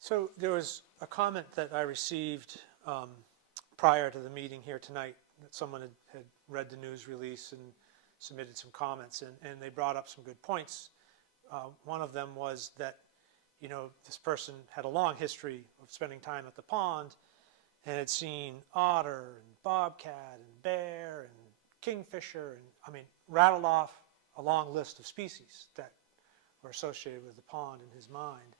So there was a comment that I received prior to the meeting here tonight, that someone had read the news release and submitted some comments, and they brought up some good points. One of them was that, you know, this person had a long history of spending time at the pond and had seen otter and bobcat and bear and kingfisher, and I mean, rattled off a long list of species that were associated with the pond in his mind.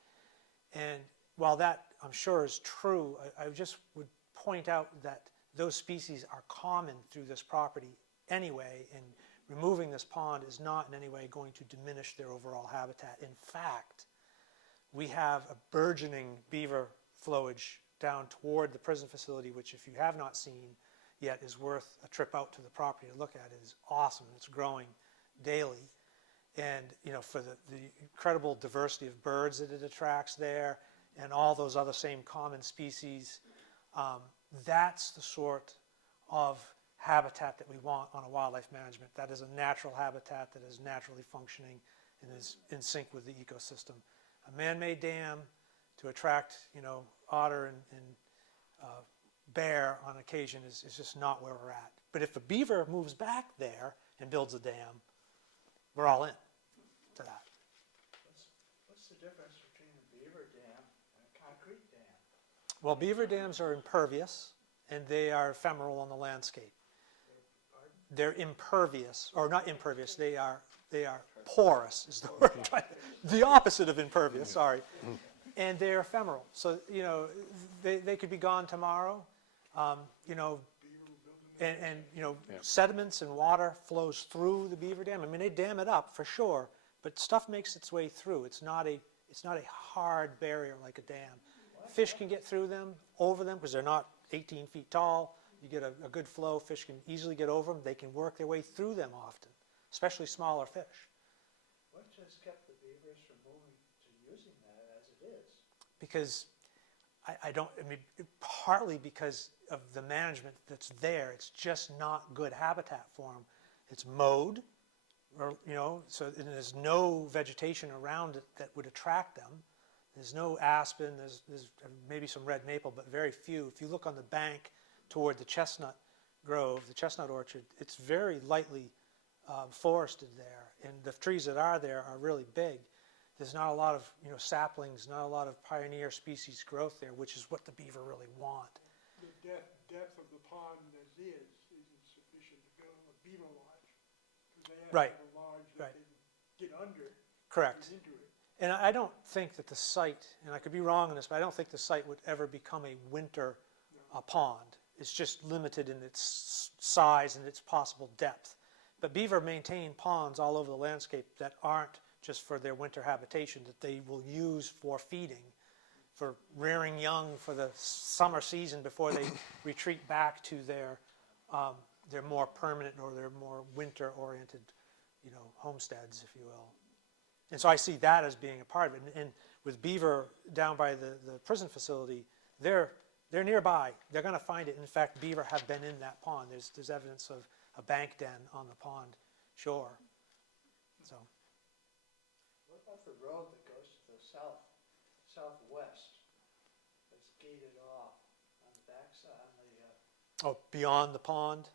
And while that, I'm sure, is true, I just would point out that those species are common through this property anyway, and removing this pond is not in any way going to diminish their overall habitat. In fact, we have a burgeoning beaver flowage down toward the prison facility, which, if you have not seen yet, is worth a trip out to the property to look at. It is awesome. It's growing daily. And, you know, for the incredible diversity of birds that it attracts there and all those other same common species, that's the sort of habitat that we want on a wildlife management. That is a natural habitat that is naturally functioning and is in sync with the ecosystem. A man-made dam to attract, you know, otter and bear on occasion is just not where we're at. But if a beaver moves back there and builds a dam, we're all in to that. What's the difference between a beaver dam and a concrete dam? Well, beaver dams are impervious and they are ephemeral on the landscape. They're impervious, or not impervious, they are porous is the word. The opposite of impervious, sorry. And they're ephemeral. So, you know, they could be gone tomorrow. You know, and you know, sediments and water flows through the beaver dam. I mean, they dam it up for sure, but stuff makes its way through. It's not a hard barrier like a dam. Fish can get through them, over them, because they're not 18 feet tall. You get a good flow. Fish can easily get over them. They can work their way through them often, especially smaller fish. What has kept the beavers from moving to using that as it is? Because I mean, partly because of the management that's there. It's just not good habitat for them. It's mowed, or, you know, so and there's no vegetation around it that would attract them. There's no aspen, there's maybe some red maple, but very few. If you look on the bank toward the chestnut grove, the chestnut orchard, it's very lightly forested there, and the trees that are there are really big. There's not a lot of, you know, saplings, not a lot of pioneer species growth there, which is what the beaver really want. The depth of the pond as is isn't sufficient to build a beaver lodge. Because they have to Right. have a lodge that Right. they can get under. Correct. Get into it. And I don't think that the site, and I could be wrong on this, but I don't think the site would ever become a winter pond. It's just limited in its size and its possible depth. But beaver maintain ponds all over the landscape that aren't just for their winter habitation, that they will use for feeding, for rearing young for the summer season before they retreat back to their more permanent or their more winter-oriented, you know, homesteads, if you will. And so I see that as being a part of it. And with beaver down by the prison facility, they're nearby. They're going to find it. In fact, beaver have been in that pond. There's evidence of a bank den on the pond shore. So. What about the road that goes to the southwest, that's gated off on the backside, on the, Oh, beyond the pond?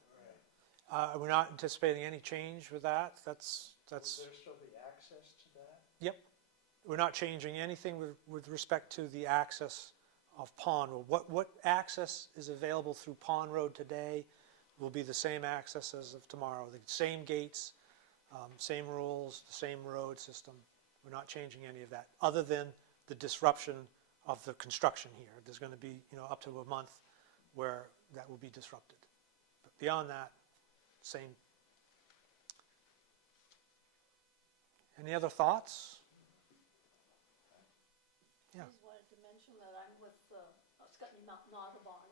right. We're not anticipating any change with that. Will there still be access to that? Yep. We're not changing anything with respect to the access of Pond Road. What access is available through Pond Road today will be the same access as of tomorrow. The same gates, same rules, the same road system. We're not changing any of that, other than the disruption of the construction here. There's going to be, you know, up to a month where that will be disrupted. But beyond that, same. Any other thoughts? Yeah. I just wanted to mention that I'm with Scotty Naugabon,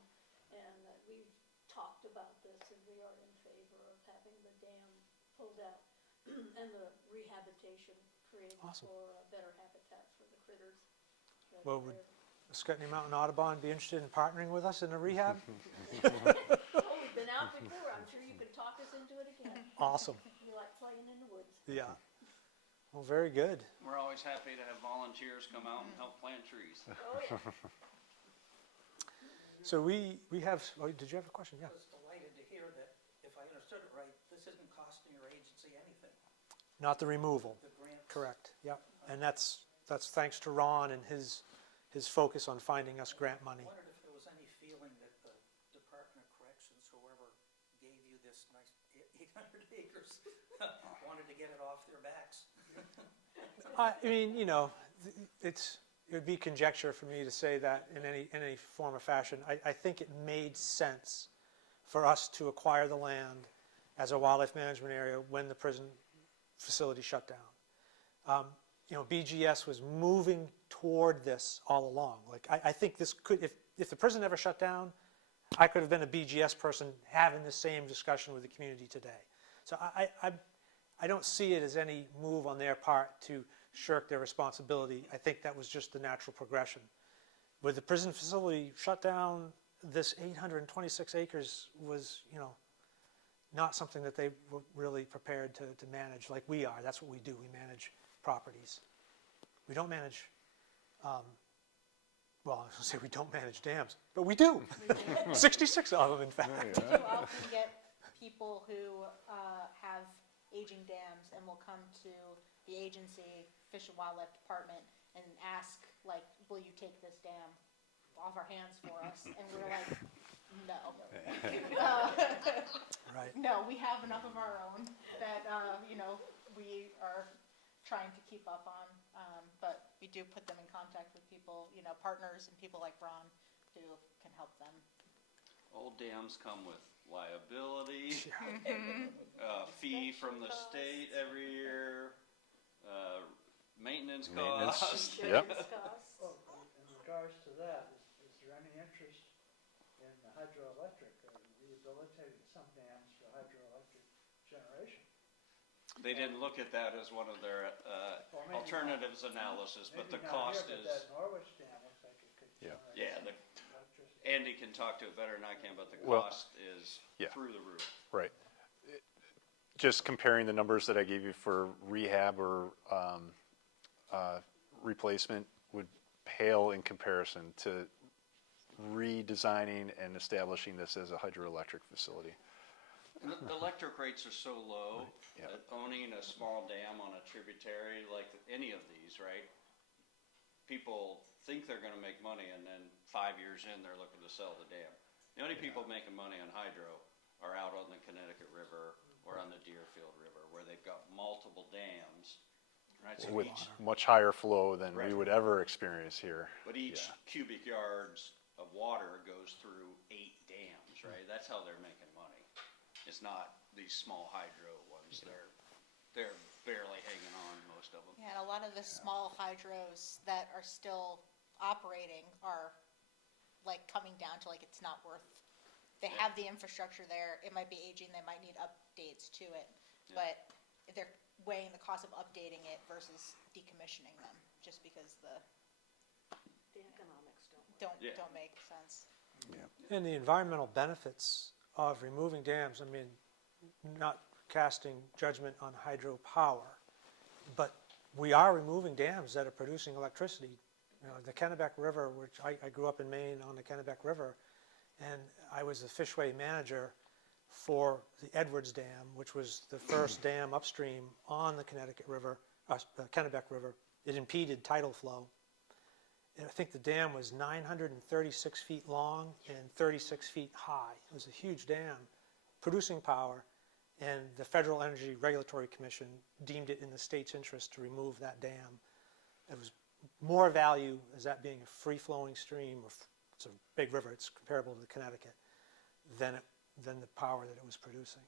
and that we've talked about this, and we are in favor of having the dam pulled out and the rehabilitation created Awesome. for better habitat for the critters. that Well, are would there. Scottney Mountain Audubon be interested in partnering with us in a rehab? Oh, we've been out before, I'm sure you could talk us into it again. Awesome, We like playing in the woods. yeah. Well, very good. We're always happy to have volunteers come out and help plant trees. Oh, yeah. So we have, oh, did you have a question? Yeah. I was delighted to hear that, if I understood it right, this isn't costing your agency anything, Not the removal, the grants. correct, yep. And that's thanks to Ron and his focus on finding us grant money. I wondered if there was any feeling that the Department of Corrections, whoever gave you this nice 800 acres, wanted to get it off their backs. I mean, you know, it would be conjecture for me to say that in any form or fashion. I think it made sense for us to acquire the land as a wildlife management area when the prison facility shut down. You know, BGS was moving toward this all along. Like, I think this could, if the prison never shut down, I could have been a BGS person having the same discussion with the community today. So I don't see it as any move on their part to shirk their responsibility. I think that was just the natural progression. With the prison facility shut down, this 826 acres was, you know, not something that they were really prepared to manage like we are. That's what we do. We manage properties. We don't manage, well, I was going to say we don't manage dams, but we do. 66 of them, in fact. We do often get people who have aging dams and will come to the agency, Fish and Wildlife Department, and ask, like, will you take this dam off our hands for us? And we're like, no. Right. No, we have enough of our own that, you know, we are trying to keep up on. But we do put them in contact with people, you know, partners and people like Ron who can help them. Old dams come with liability, fee from the state every year, maintenance costs. Yep. Well, in regards to that, is there any interest in the hydroelectric or rehabilitating some dams for hydroelectric generation? They didn't look at that as one of their Well, maybe alternatives analysis, but the Maybe not cost here, is, but that Norwich dam looks like it could Yeah. generate yeah, the, electricity. Andy can talk to it better than I can, but the Well, cost is yeah. through the roof. Right. Just comparing the numbers that I gave you for rehab or replacement would pale in comparison to redesigning and establishing this as a hydroelectric facility. And the electric rates are so low Yeah. that owning a small dam on a tributary like any of these, right? People think they're gonna make money and then 5 years in, they're looking to sell the dam. The only people making money on hydro are out on the Connecticut River or on the Deerfield River where they've got multiple dams, right? So With each, much higher flow than we Right. would ever experience here. but each Yeah. cubic yards of water goes through 8 dams, right? That's how they're making money. It's not these small hydro ones. They're barely hanging on, most of them. Yeah, and a lot of the small hydros that are still operating are like coming down to like it's not worth. They have the infrastructure there. It might be aging. They might need updates to it, but they're weighing the cost of updating it versus decommissioning them, just because The economics don't. don't make sense. And the environmental benefits of removing dams, I mean, not casting judgment on hydropower, but we are removing dams that are producing electricity. You know, the Kennebec River, which I grew up in Maine on the Kennebec River, and I was the fishway manager for the Edwards Dam, which was the first dam upstream on the Connecticut River, Kennebec River. It impeded tidal flow. And I think the dam was 936 feet long and 36 feet high. It was a huge dam producing power, and the Federal Energy Regulatory Commission deemed it in the state's interest to remove that dam. It was more value as that being a free-flowing stream, or it's a big river, it's comparable to the Connecticut, than the power that it was producing.